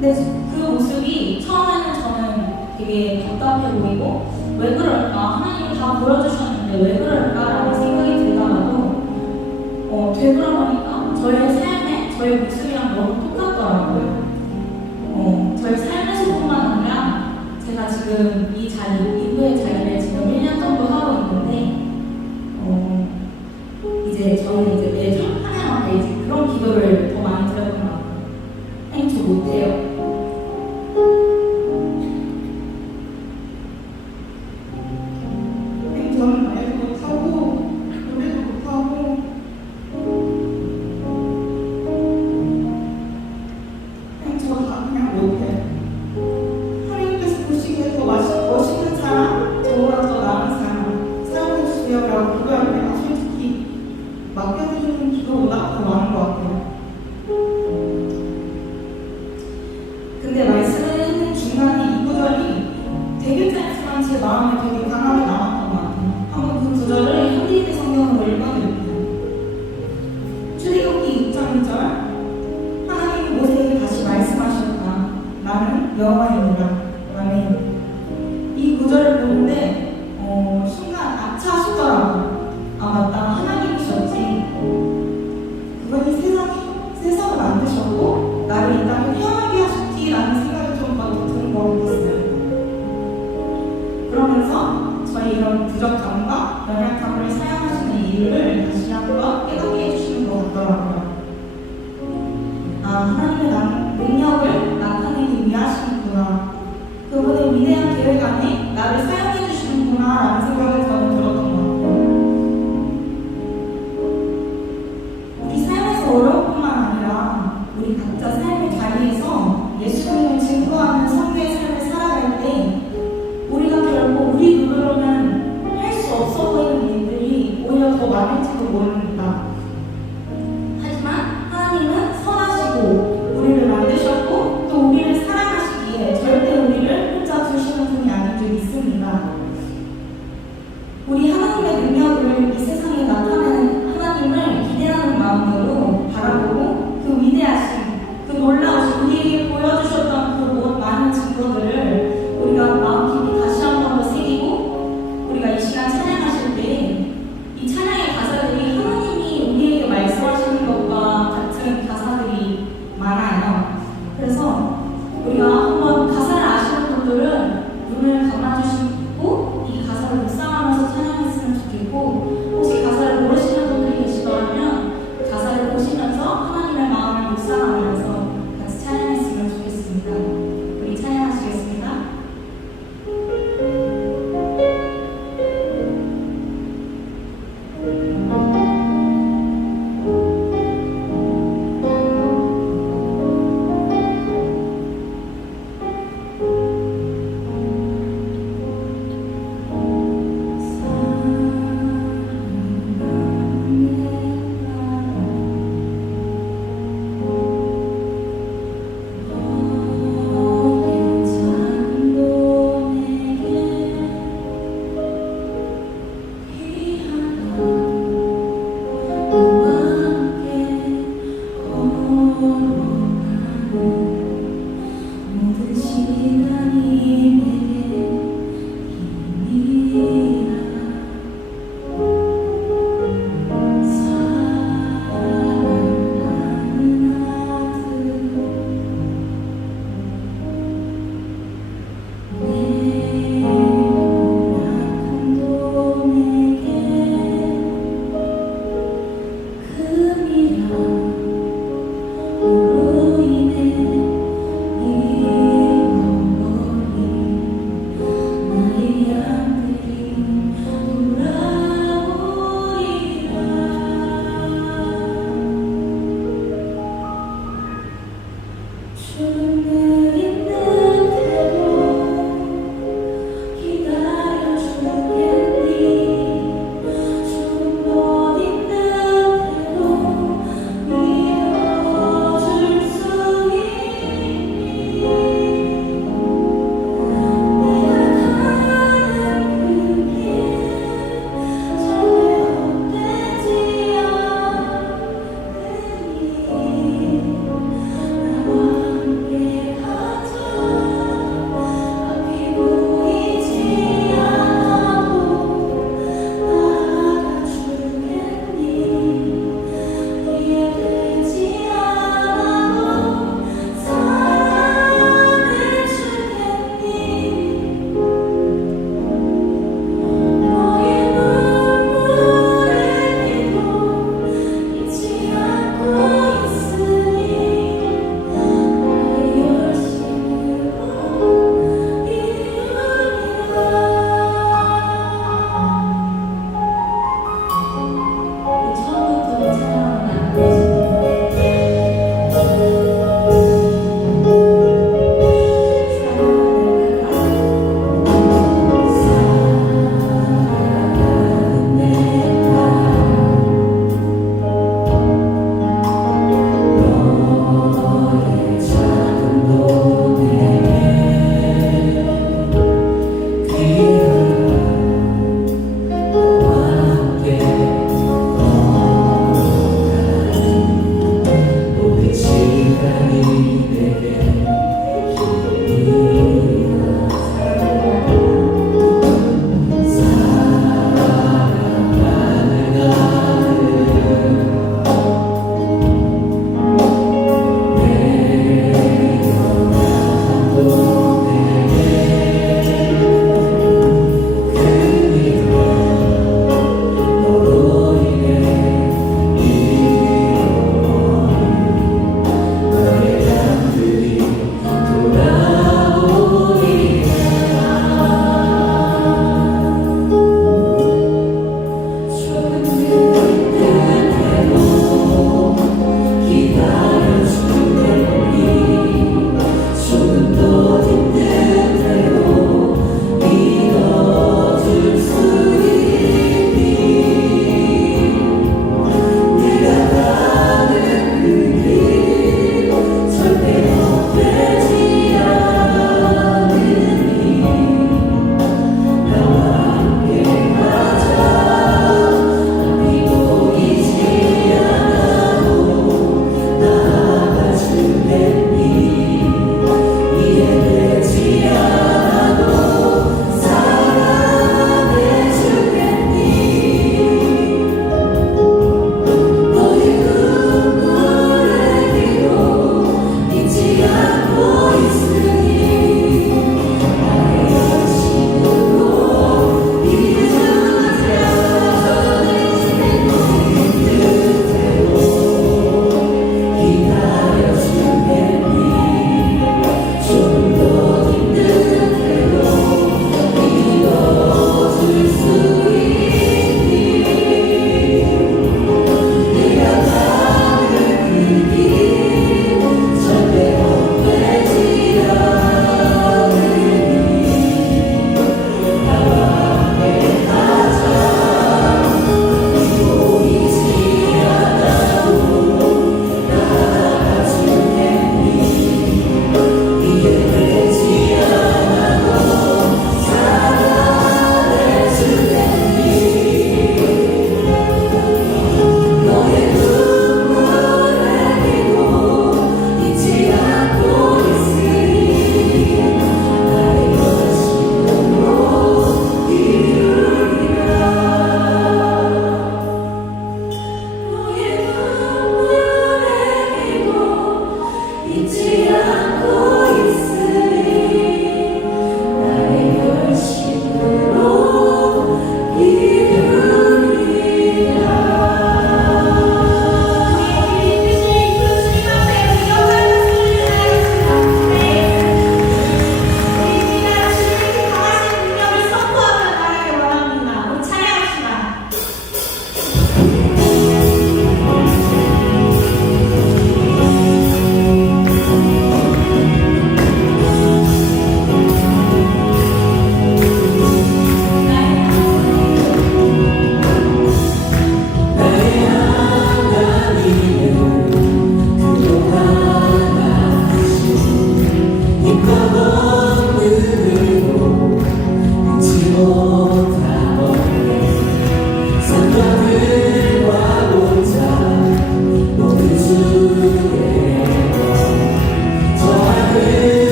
근데 그 모습이 처음에는 저는 되게 답답해 보이고 왜 그럴까? 하나님이 다 보여주셨는데 왜 그럴까라는 생각이 들다가도 되돌아보니까 저의 삶에 저의 모습이랑 너무 똑같더라고요. 저의 삶에서뿐만 아니라 제가 지금 이 자리, 인도의 자리를 지금 1년 정도 하고 있는데 이제 저는 이제 매주 하나님 앞에 이제 그런 기도를 더 많이 드렸던 것 같아요. 하나님 저 못해요. 저는 말도 못하고 노래도 못하고 저 다 그냥 못해요. 하나님께서 보시기에 더 멋있는 사람, 저보다 더 나은 사람 사용해주세요라고 기도할 때가 솔직히 맡겨드리는 기도보다 더 많은 것 같아요. 근데 말씀을 읽는 중간에 이 구절이 되게 짧지만 제 마음에 되게 강하게 남았던 것 같아요. 한번 그 구절을 현대인의 성경으로 읽어드릴게요. 출애굽기 6장 2절 하나님이 모세에게 다시 말씀하셨다. 나는 여호와이니라. 아멘. 이 구절을 보는데 순간 아차 싶더라고요. 아 맞다, 하나님이셨지. 그분이 세상을 만드셨고 나를 이 땅에 태어나게 하셨지라는 생각이 좀 더 드는 것 같았어요. 그러면서 저희 이런 부적함과 연약함을 사용하시는 이유를 다시 한번 깨닫게 해주시는 것 같더라고요. 아, 하나님의 능력을 나타내기 위하시는구나. 그분의 위대한 계획 안에 나를 사용해 주시는구나 라는 생각을 저는 들었던 것 같아요. 우리 삶에서 어려울 뿐만 아니라 우리 각자 삶의 자리에서 예수님을 증거하는 성도의 삶을 살아갈 때 우리가 결국 우리 눈으로는 할 수 없어 보이는 일들이 오히려 더 많을지도 모릅니다. 하지만 하나님은 선하시고 우리를 만드셨고 또 우리를 사랑하시기에 절대 우리를 혼자 두시는 분이 아닌 줄 믿습니다. 우리 하나님의 능력을 이 세상에 나타내는 하나님을 기대하는 마음으로 바라보고 그 위대하신, 그 놀라우신 우리에게 보여주셨던 그 많은 증거들을 우리가 마음 깊이 다시 한 번 더 새기고 우리가 이 시간 찬양하실 때 이 찬양의 가사들이 하나님이 우리에게 말씀하시는 것과 같은 가사들이 많아요. 그래서 우리가 한번 가사를 아시는 분들은 눈을 감아주시고 이 가사를 묵상하면서 찬양했으면 좋겠고, 혹시 가사를 모르시는 분들이 계시더라면 가사를 보시면서 하나님의 마음을 묵상하면서 같이 찬양했으면 좋겠습니다. 우리 찬양하시겠습니다.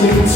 우리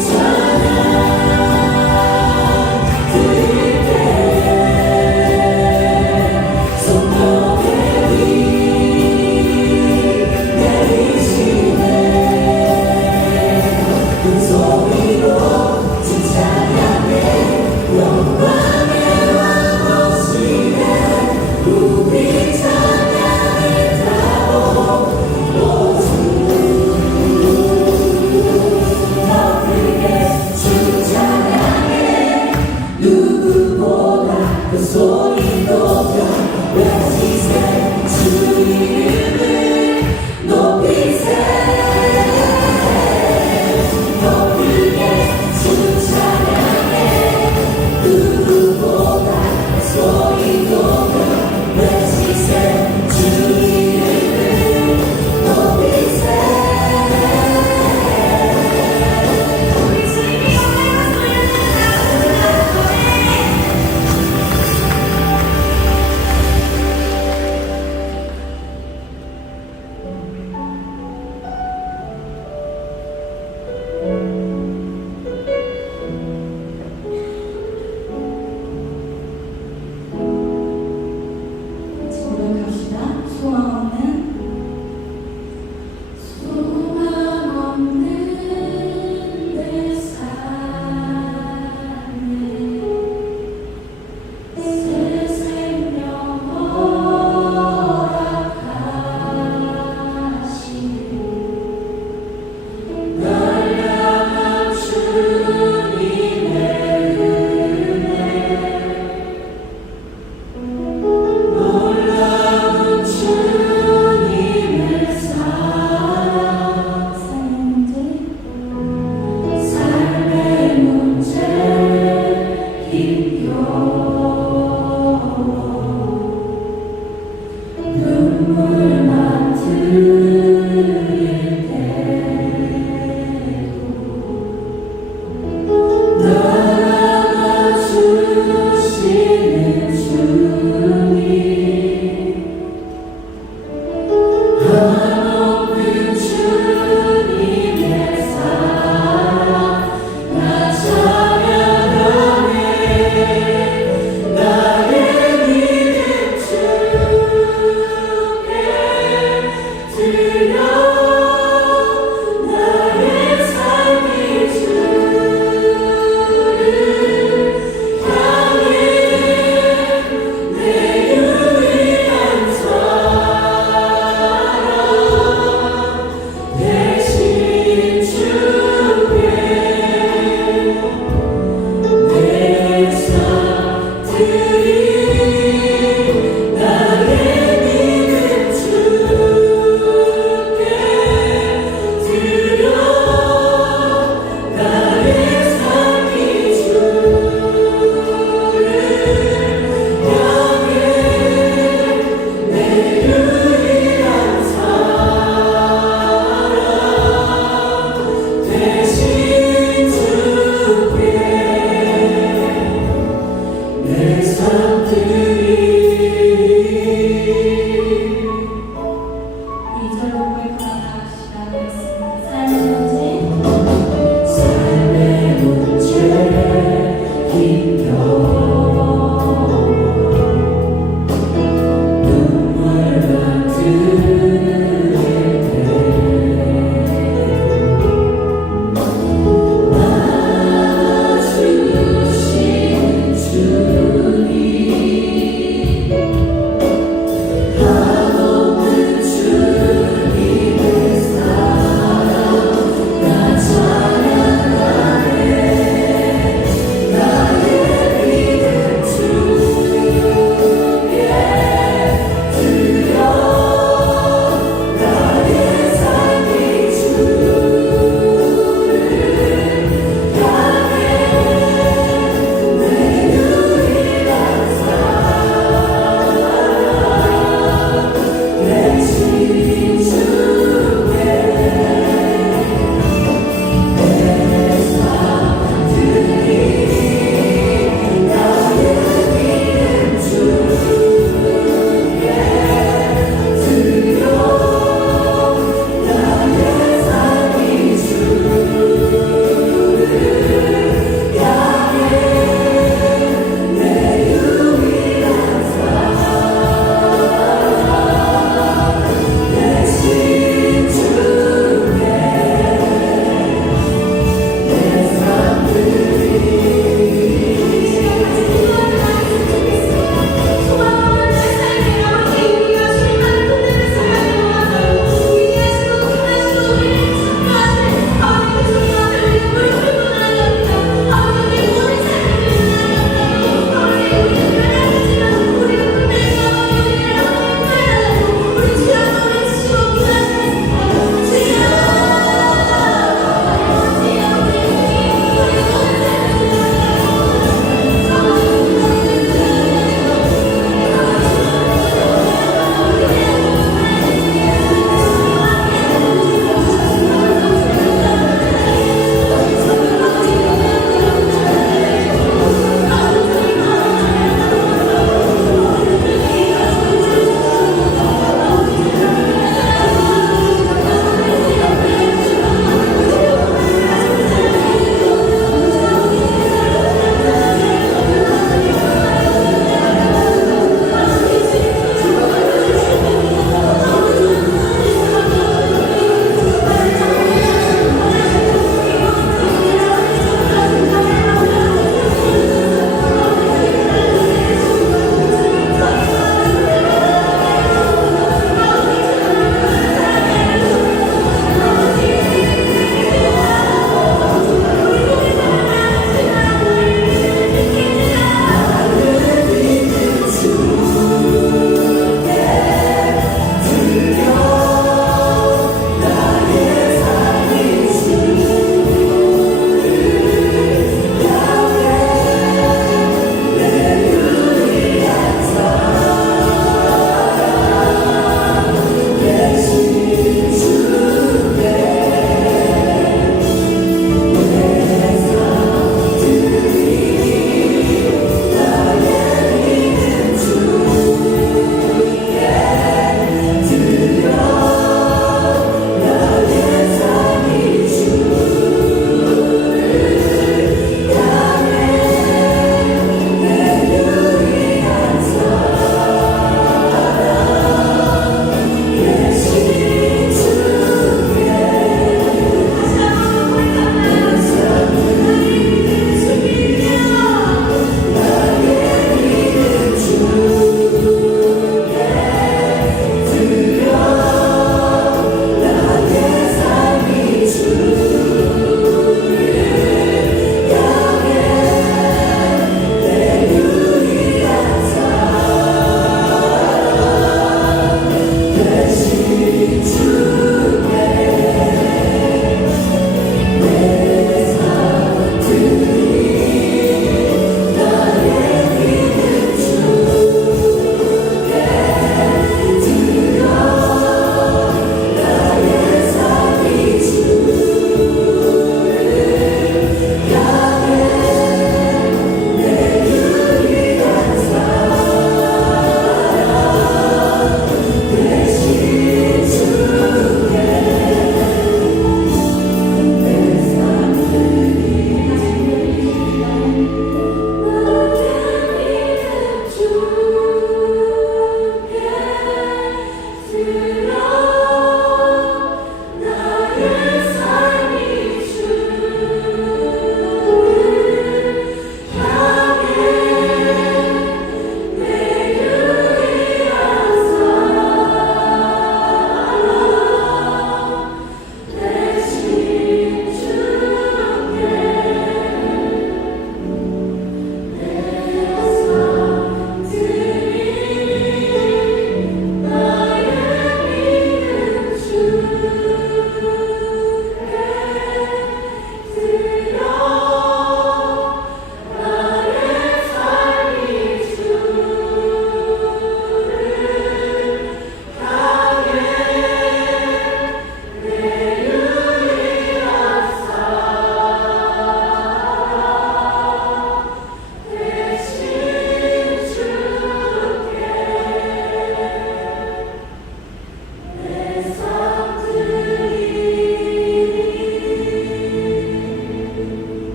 찬양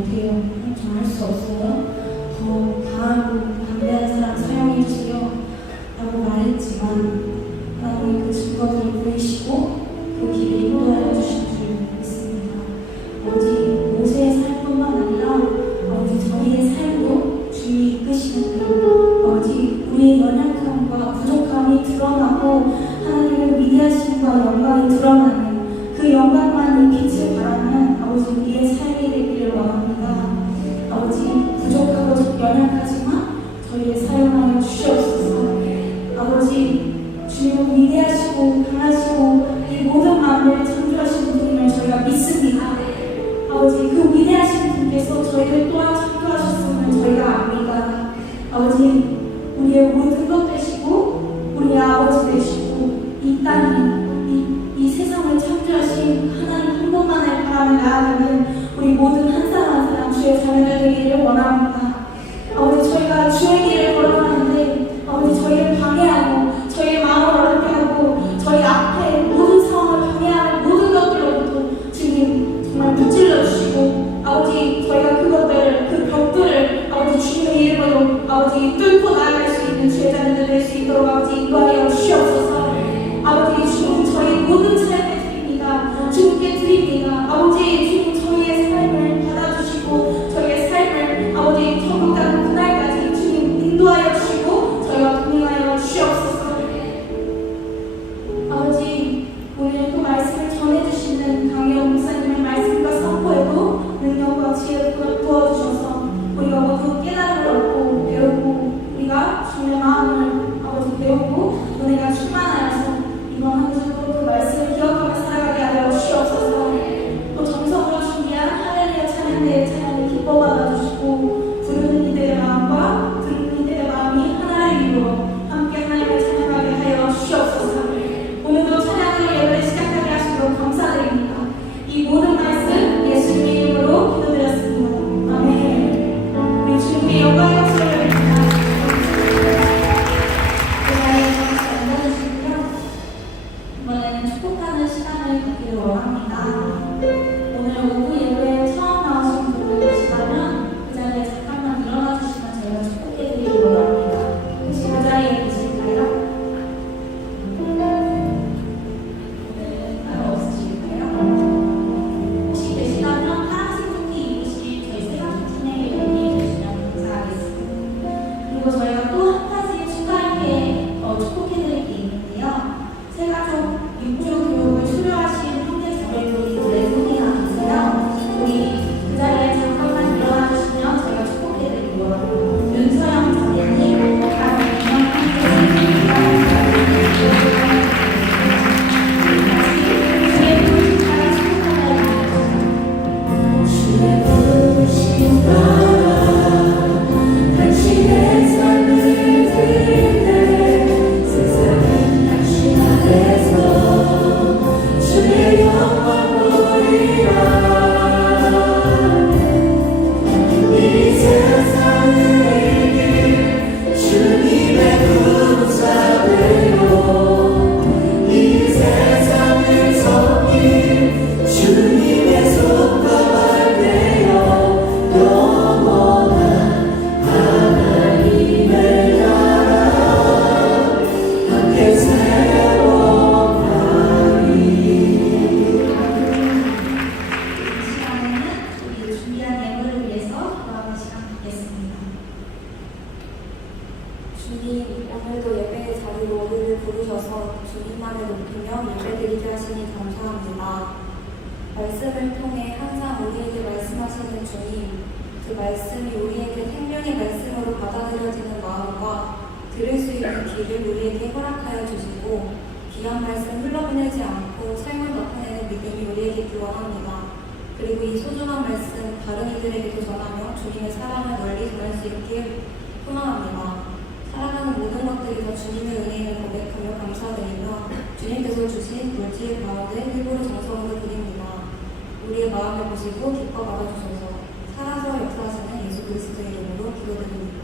못해요. 저 할 수 없어요. 더 강하고 담대한 사람 사용해 주세요. 라고 말했지만 하나님이 그 증거들을 보이시고 그 길에 인도하여 주신 줄 믿습니다. 아버지 모세의 삶뿐만 아니라 아버지 저희의 삶도 주님이 이끄시는 대로 아버지 우리의 연약함과 부족함이 드러나고 하나님의 위대하심과 영광이 드러나는 그 영광만이 빛을 발하는 아버지 우리의 삶이 되기를 원합니다. 아버지 부족하고 연약하지만 저희를 사용하여 주시옵소서. 아버지 주님은 위대하시고 강하시고 이 모든 만물을 창조하신 분임을 저희가 믿습니다. 아버지 그 위대하신 분께서 저희를 또한 창조하셨음을 저희가 압니다. 아버지 우리의 모든 것 되시고 우리의 아버지 되시고 이 땅에 이 세상을 창조하신 하나님 한 분만을 바라며 나아가는 우리 모든 한 사람 한 사람 주의 자녀가 되기를 원합니다. 아버지 저희가 주의 길을 걸어가는데 아버지 저희를 방해하고 저희의 마음을 어렵게 하고 저희 앞에 모든 상황을 방해하는 모든 것들로부터 주님 정말 무찔러 주시고 아버지 저희가 그것들을 그 벽들을 아버지 주님의 이름으로 아버지 뚫고 나아갈 수 있는 주의 자녀들 될 수 있도록 아버지 인도하여 주시옵소서. 아버지 주님 저희 모든 삶을 드립니다. 주님께 드립니다. 아버지 주님 저희의 삶을 받아주시고 저희의 삶을 아버지 천국 가는 그날까지 주님 인도하여 주시고 저희와 동행하여 주시옵소서. 아버지 오늘 그 말씀을 전해주시는 강혜원 목사님의 말씀과 선포에도 능력과 지혜를 부어주셔서 우리가 모두 깨달음을 얻고 배우고 우리가 주님의 마음을 아버지 배우고 은혜가 충만하여서 이번 한 주도 그 말씀을 기억하며 살아가게 하여 주시옵소서. 또 정성으로 준비한 할렐루야 찬양대의 찬양을 기뻐 받아주시고 부르는 이들의 마음과 듣는 이들의 마음이 하나를 이루어 함께 하나님을 찬양하게 하여 주시옵소서. 오늘도 찬양으로 예배를 시작하게 하시도록 감사드립니다. 이 모든 말씀 예수님의 이름으로 기도드렸습니다. 아멘. 우리 주님께 영광의 박수를 이번에는 축복하는 시간을 갖기를 원합니다. 오늘 오후 예배에 처음 나오신 분들 계시다면 그 자리에 잠깐만 일어나 주시면 저희가 축복해드리기 원합니다. 혹시 그 자리에 계실까요? 오늘 따로 없으실까요? 혹시 계시다면 파란색 토끼 입으신 저희 세가족진에게 얘기해 주시면 감사하겠습니다. 그리고 저희가 또 한 가지 추가하게 축복해드릴 게 있는데요. 세가족 6주 교육을 수료하신 형제 자매분들의 손이나 계세요. 우리 그 자리에 잠깐만 일어나 주시면 저희가 축복해드리고 윤서영 자매님, 강민영 형제님, 주의 부르심 따라 축복하며 주의 부르심 따라 당신의 삶을 드릴 때 세상은 당신 안에서 주의 영광 보리라. 이 세상을 이길 주님의 군사 되어 이 세상을 섬길 주님의 손과 발 되어 영원한 하나님의 나라 함께 세워가리. 이 시간에는 우리 준비한 예물을 위해서 기도하는 시간 갖겠습니다. 주님, 오늘도 예배의 자리로 우리를 부르셔서 주님만을 높이며 예배드리게 하시니 감사합니다. 말씀을 통해 항상 우리에게 말씀하시는 주님, 그 말씀이 우리에게 생명의 말씀으로 받아들여지는 마음과 들을 수 있는 길을 우리에게 허락하여 주시고 귀한 말씀 흘러보내지 않고 삶을 나타내는 믿음이 우리에게 기원합니다. 그리고 이 소중한 말씀 다른 이들에게도 전하며 주님의 사랑을 널리 전할 수 있길 소망합니다. 살아가는 모든 것들이 다 주님의 은혜임을 고백하며 감사드리며 주님께서 주신 물질 가운데 일부러 정성으로 드립니다. 우리의 마음을 보시고 기뻐 받아주셔서 살아서 역사하시는 예수 그리스도의 이름으로 기도드립니다.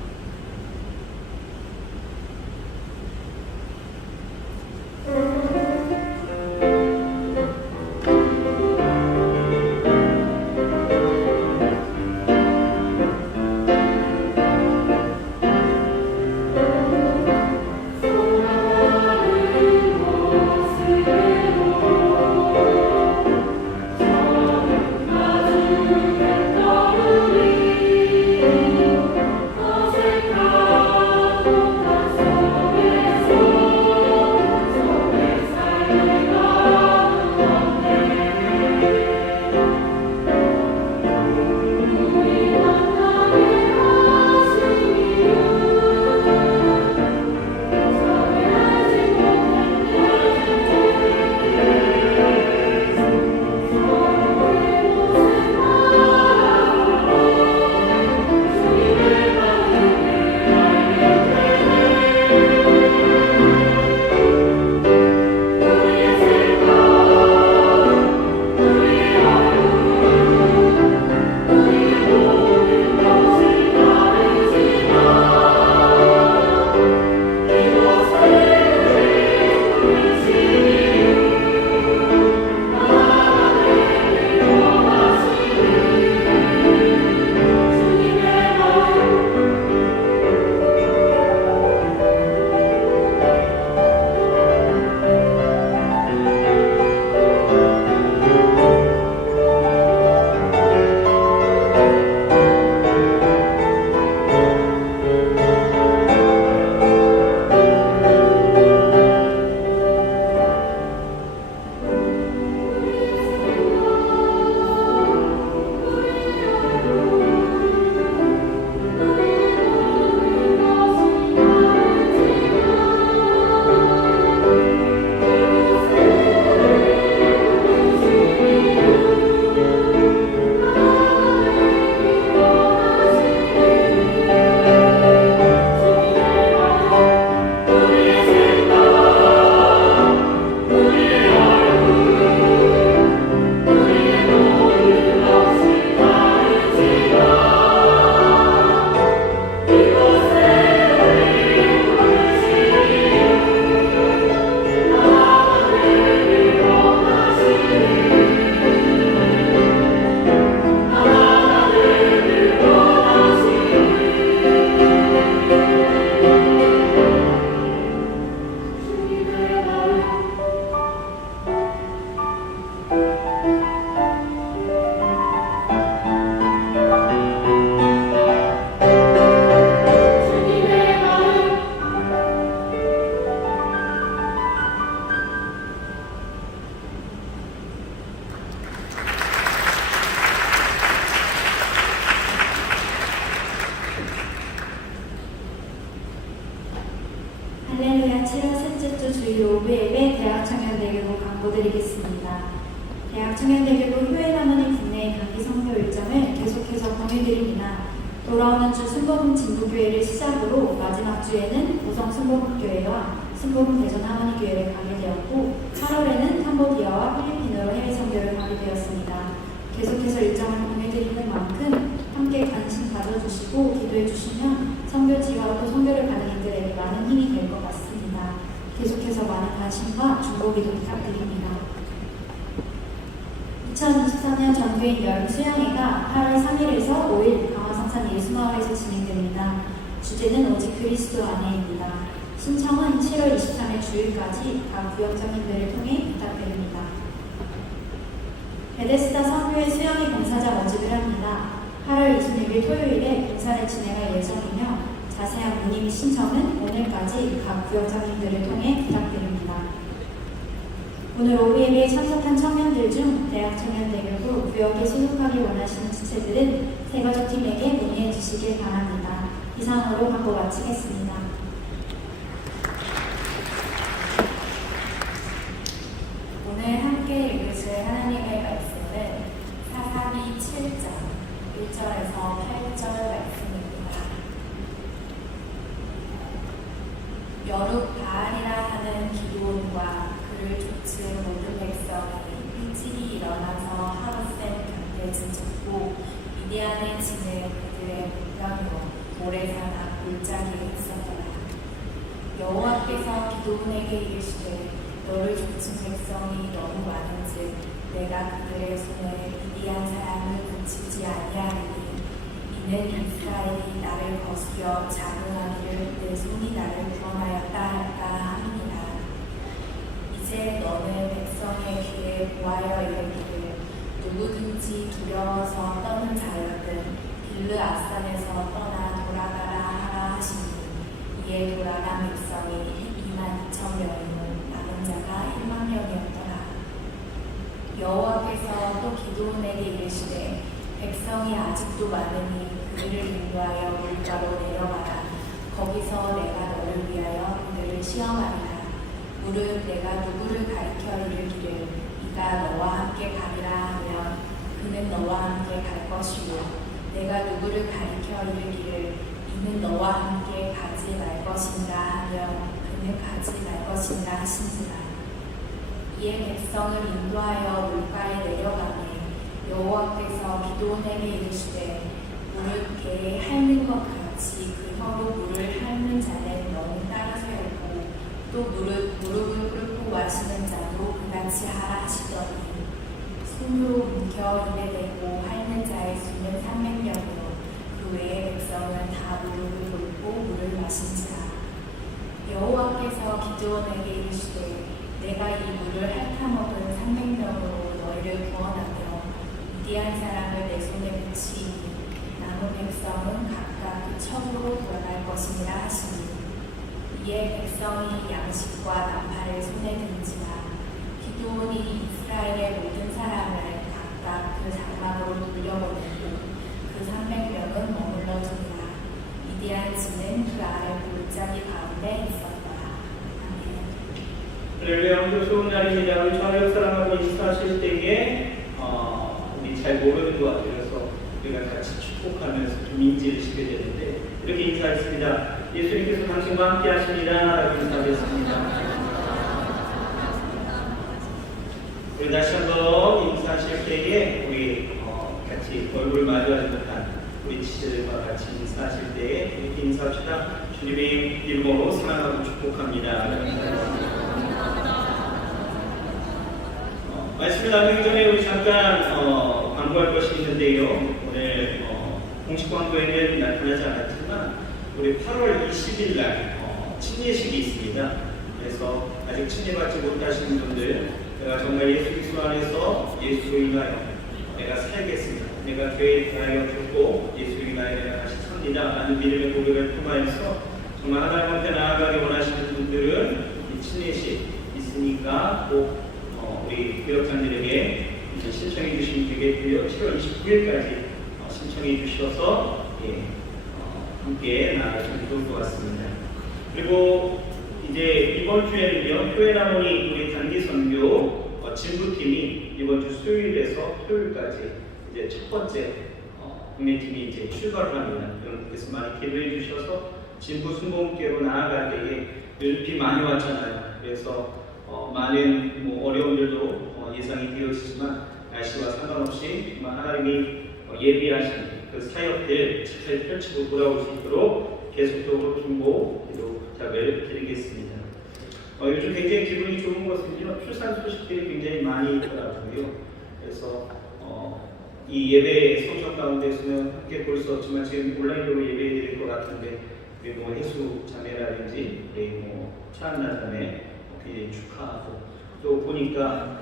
청년대교구 효혜나무님 국내 단기 선교 일정을 계속해서 공유드립니다. 돌아오는 주 순복음 진부교회를 시작으로 마지막 주에는 보성 순복음교회와 순복음 대전 하모니교회를 가게 되었고 8월에는 캄보디아와 필리핀으로 해외 선교를 가게 되었습니다. 계속해서 일정을 공유드리는 만큼 함께 관심 가져주시고 기도해 주시면 선교지와 또 선교를 가는 이들에게 많은 힘이 될 것 같습니다. 계속해서 많은 관심과 중보기도 부탁드립니다. 2024년 전교인 여름 수양회가 8월 3일에서 5일 강화성산 예수마을에서 진행됩니다. 주제는 오직 그리스도 안에입니다. 신청은 7월 23일 주일까지 각 구역장님들을 통해 부탁드립니다. 베데스다 선교회 수양회 봉사자 모집을 합니다. 8월 26일 토요일에 봉사를 진행할 예정이며 자세한 문의 및 신청은 오늘까지 각 구역장님들을 통해 부탁드립니다. 오늘 오후 예배에 참석한 청년들 중 대학 청년대교구 구역에 소속하기 원하시는 지체들은 세거주팀에게 문의해 주시길 바랍니다. 이상으로 광고 마치겠습니다. 오늘 함께 읽으실 하나님의 말씀은 사사기 7장 1절에서 8절 말씀입니다. 여룻바알이라 하는 기드온과 그를 쫓은 모든 백성이 일찍이 일어나서 하루센 곁에 진쳤고 미디안의 진을 그들의 목변으로 모래산 앞 골짜기에 있었더라. 여호와께서 기드온에게 이르시되 너를 쫓은 백성이 너무 많은즉 내가 그들의 손에 미디안 사람을 붙이지 아니하리니 이는 이스라엘이 나를 거스려 자긍하기를 내 손이 나를 구원하였다 할까 함이니라. 이제 너는 백성의 귀에 보하여 이르기를 누구든지 두려워서 떠는 자여든 길르앗산에서 떠나 돌아가라 하라 하시니 이에 돌아간 백성이 22,000명이고 남은 자가 10,000명이었더라. 여호와께서 또 기드온에게 이르시되 백성이 아직도 많으니 그들을 인도하여 물가로 내려가라. 거기서 내가 너를 위하여 그들을 시험하리라. 무릇 내가 누구를 가리켜 이르기를 이가 너와 함께 가리라 하면 그는 너와 함께 갈 것이요 내가 누구를 가리켜 이르기를 이는 너와 함께 가지 말 것인가 하면 그는 가지 말 것인가 하신지라. 이에 백성을 인도하여 물가에 내려가매 여호와께서 기드온에게 이르시되 무릇 개에 핥는 것 같이 그 혀로 물을 핥는 자는 너무 따르세우고 또 무릎을 꿇고 마시는 자도 그같이 하라 하시더니 손으로 움켜 입에 대고 핥는 자의 수는 300명이요 그 외의 백성은 다 무릎을 꿇고 물을 마신지라. 여호와께서 기드온에게 이르시되 내가 이 물을 핥아먹은 300명으로 너희를 구원하며 미디안 사람을 내 손에 붙이니 남은 백성은 각각 그 첩으로 돌아갈 것이니라 하시니 이에 백성이 양식과 나팔을 손에 든지라. 기드온이 이스라엘의 모든 사람을 각각 그 장막으로 돌려보내고 그 300명은 머물러 두니라. 미디안 지는 그 아래 골짜기 가운데 있었더라. 아멘. 할렐루야. 오늘 좋은 날입니다. 우리 저녁 사랑하고 인사하실 때에 우리 잘 모르는 것 같아요. 그래서 우리가 같이 축복하면서 좀 인지를 시켜야 되는데 이렇게 인사했습니다. 예수님께서 당신과 함께 하십니다. 라고 인사하겠습니다. 우리 다시 한번 인사하실 때에 우리 같이 얼굴 마주하지 못한 우리 지체들과 같이 인사하실 때에 이렇게 인사합시다. 주님의 이름으로 사랑하고 축복합니다. 말씀을 나누기 전에 우리 잠깐 광고할 것이 있는데요. 오늘 공식 광고에는 나타나지 않았지만 우리 8월 20일 날 침례식이 있습니다. 그래서 아직 침례받지 못하시는 분들 내가 정말 예수 그리스도 안에서 예수로 인하여 내가 살겠습니다. 내가 교회에 대하여 죽고 예수로 인하여 내가 다시 삽니다. 라는 믿음의 고백을 통하여서 정말 하나님한테 나아가기 원하시는 분들은 이 침례식 있으니까 꼭 우리 교역장들에게 신청해 주시면 되겠고요. 7월 29일까지 신청해 주셔서 함께 나아가시면 좋을 것 같습니다. 그리고 이제 이번 주에는요, 효혜나무니 우리 단기 선교 진부팀이 이번 주 수요일에서 토요일까지 이제 첫 번째 국내팀이 이제 출발을 합니다. 여러분께서 많이 기도해 주셔서 진부 순복음교로 나아갈 때에 눈빛 많이 왔잖아요. 그래서 많은 어려움들도 예상이 되어지지만 날씨와 상관없이 하나님이 예비하신 그 사역들 잘 펼치고 돌아올 수 있도록 계속적으로 중보 기도작을 드리겠습니다. 요즘 굉장히 기분이 좋은 것은요, 출산 소식들이 굉장히 많이 있더라고요. 그래서 이 예배 성전 가운데서는 함께 볼 수 없지만 지금 온라인으로 예배 드릴 것 같은데 우리 해수 자매라든지 우리 차한나 자매 굉장히 축하하고 또 보니까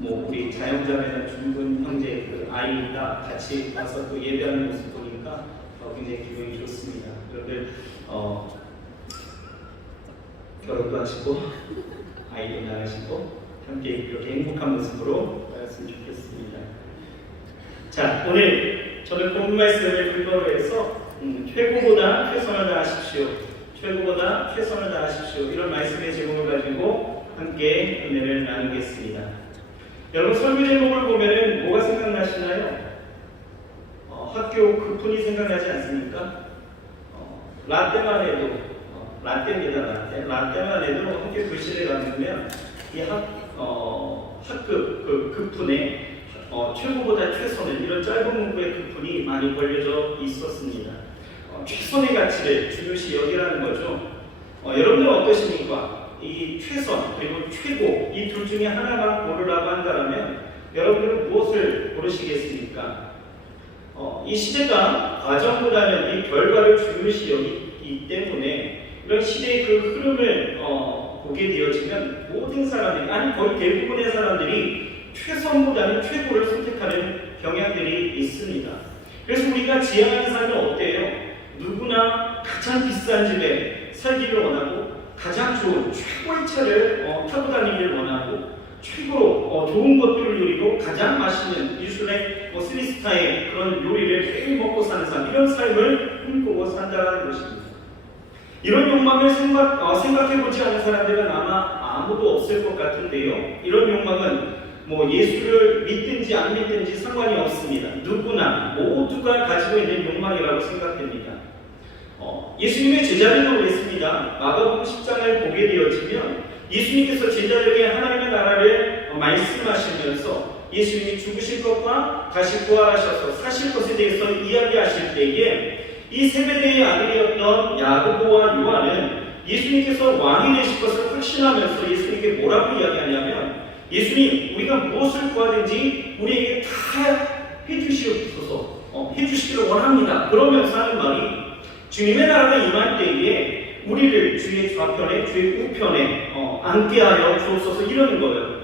우리 자영 자매는 중근 형제 그 아이가 같이 와서 또 예배하는 모습 보니까 굉장히 기분이 좋습니다. 여러분들 결혼도 하시고 아이도 낳으시고 함께 이렇게 행복한 모습으로 살았으면 좋겠습니다. 자, 오늘 저는 본문 말씀을 근거로 해서 최고보다 최선을 다하십시오. 최고보다 최선을 다하십시오. 이런 말씀의 제목을 가지고 함께 은혜를 나누겠습니다. 여러분 설교 제목을 보면은 뭐가 생각나시나요? 학교 그분이 생각나지 않습니까? 라떼만 해도 라떼입니다. 라떼만 해도 학교 교실에 가면 이 학급 그 급분에 최고보다 최선을 이런 짧은 문구의 급분이 많이 걸려져 있었습니다. 최선의 가치를 중요시 여기라는 거죠. 여러분들은 어떠십니까? 이 최선 그리고 최고 이 둘 중에 하나만 고르라고 한다면 여러분들은 무엇을 고르시겠습니까? 이 시대가 과정보다는 이 결과를 중요시 여기기 때문에 이런 시대의 그 흐름을 보게 되어지면 모든 사람들이 아니 거의 대부분의 사람들이 최선보다는 최고를 선택하는 경향들이 있습니다. 그래서 우리가 지향하는 삶은 어때요? 누구나 가장 비싼 집에 살기를 원하고 가장 좋은 최고의 차를 타고 다니기를 원하고 최고로 좋은 것들을 누리고 가장 맛있는 미슐랭 3스타의 그런 요리를 매일 먹고 사는 삶 이런 삶을 꿈꾸고 산다는 것입니다. 이런 욕망을 생각해보지 않은 사람들은 아마 아무도 없을 것 같은데요. 이런 욕망은 예수를 믿든지 안 믿든지 상관이 없습니다. 누구나 모두가 가지고 있는 욕망이라고 생각됩니다. 예수님의 제자들도 그랬습니다. 마가복음 10장을 보게 되어지면 예수님께서 제자들에게 하나님의 나라를 말씀하시면서 예수님이 죽으실 것과 다시 부활하셔서 사실 것에 대해서 이야기하실 때에 이 세베대의 아들이었던 야고보와 요한은 예수님께서 왕이 되실 것을 확신하면서 예수님께 뭐라고 이야기하냐면 예수님 우리가 무엇을 구하든지 우리에게 다 해주시옵소서 해주시기를 원합니다. 그러면서 하는 말이 주님의 나라가 임할 때에 우리를 주의 좌편에 주의 우편에 앉게 하여 주옵소서 이러는 거예요.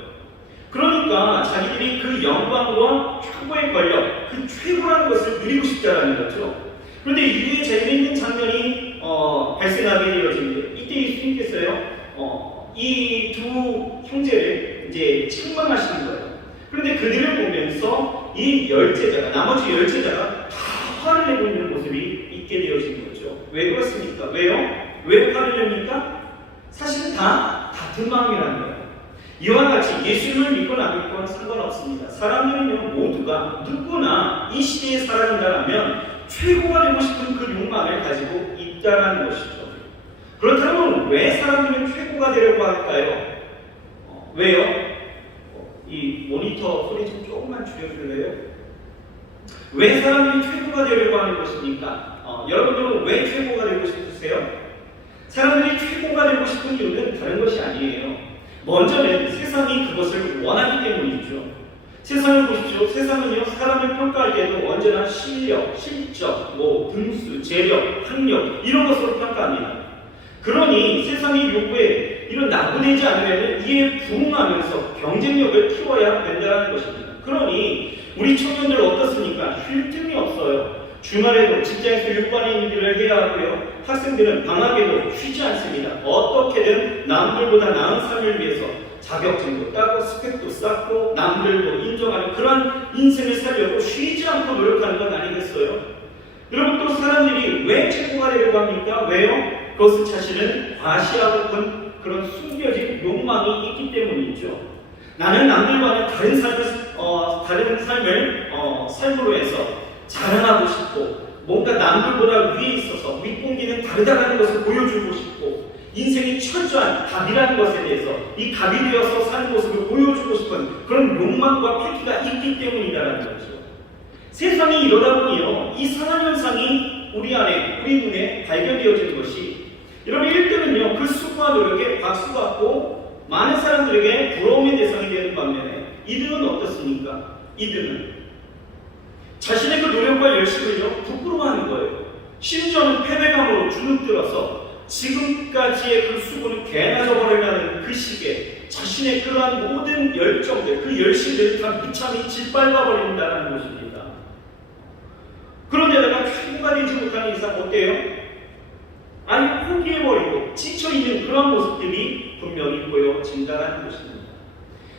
그러니까 자기들이 그 영광과 최고의 권력 그 최고라는 것을 누리고 싶다라는 거죠. 그런데 이후에 재미있는 장면이 발생하게 되어집니다. 이때 예수님께서요 이 두 형제를 이제 책망하시는 거예요. 그런데 그들을 보면서 이 나머지 열제자가 다 화를 내고 있는 모습이 있게 되어진 거죠. 왜 그렇습니까? 왜요? 왜 화를 냅니까? 사실은 다 같은 마음이라는 거예요. 이와 같이 예수님을 믿건 안 믿건 상관없습니다. 사람들은요 모두가 누구나 이 시대에 살아간다면 최고가 되고 싶은 그 욕망을 가지고 있다는 것이죠. 그렇다면 왜 사람들은 최고가 되려고 할까요? 왜요? 이 모니터 소리 좀 조금만 줄여줄래요? 왜 사람들이 최고가 되려고 하는 것입니까? 여러분들은 왜 최고가 되고 싶으세요? 사람들이 최고가 되고 싶은 이유는 다른 것이 아니에요. 먼저는 세상이 그것을 원하기 때문이죠. 세상을 보십시오. 세상은요 사람을 평가할 때도 언제나 실력, 실적, 등수, 재력, 학력 이런 것으로 평가합니다. 그러니 세상의 요구에 이런 낙오되지 않으면 이에 부응하면서 경쟁력을 키워야 된다는 것입니다. 그러니 우리 청년들 어떻습니까? 쉴 틈이 없어요. 주말에도 직장에서 일반인 일을 해야 하고요. 학생들은 방학에도 쉬지 않습니다. 어떻게든 남들보다 나은 삶을 위해서 자격증도 따고 스펙도 쌓고 남들도 인정하는 그런 인생을 살려고 쉬지 않고 노력하는 건 아니겠어요? 여러분 또 사람들이 왜 최고가 되려고 합니까? 왜요? 그것은 사실은 과시하고 그런 숨겨진 욕망이 있기 때문이죠. 나는 남들과는 다른 삶을 삶으로 해서 자랑하고 싶고 뭔가 남들보다 위에 있어서 윗공기는 다르다는 것을 보여주고 싶고 인생이 철저한 갑이라는 것에 대해서 이 갑이 되어서 사는 모습을 보여주고 싶은 그런 욕망과 패기가 있기 때문이라는 거죠. 세상이 이러다 보니요, 이 상한 현상이 우리 안에, 우리 눈에 발견되어지는 것이, 여러분 1등은요, 그 수고와 노력에 박수 받고 많은 사람들에게 부러움의 대상이 되는 반면에 2등은 어떻습니까? 2등은 자신의 그 노력과 열심을요, 부끄러워하는 거예요. 심지어는 패배감으로 주눅들어서 지금까지의 그 수고는 개나 저버리라는 그 시기에 자신의 그러한 모든 열정들, 그 열심들을 다 무참히 짓밟아 버린다는 것입니다. 그런데다가 최고가 되지 못하는 이상 어때요? 아니 포기해버리고 지쳐있는 그런 모습들이 분명히 보여진다는 것입니다.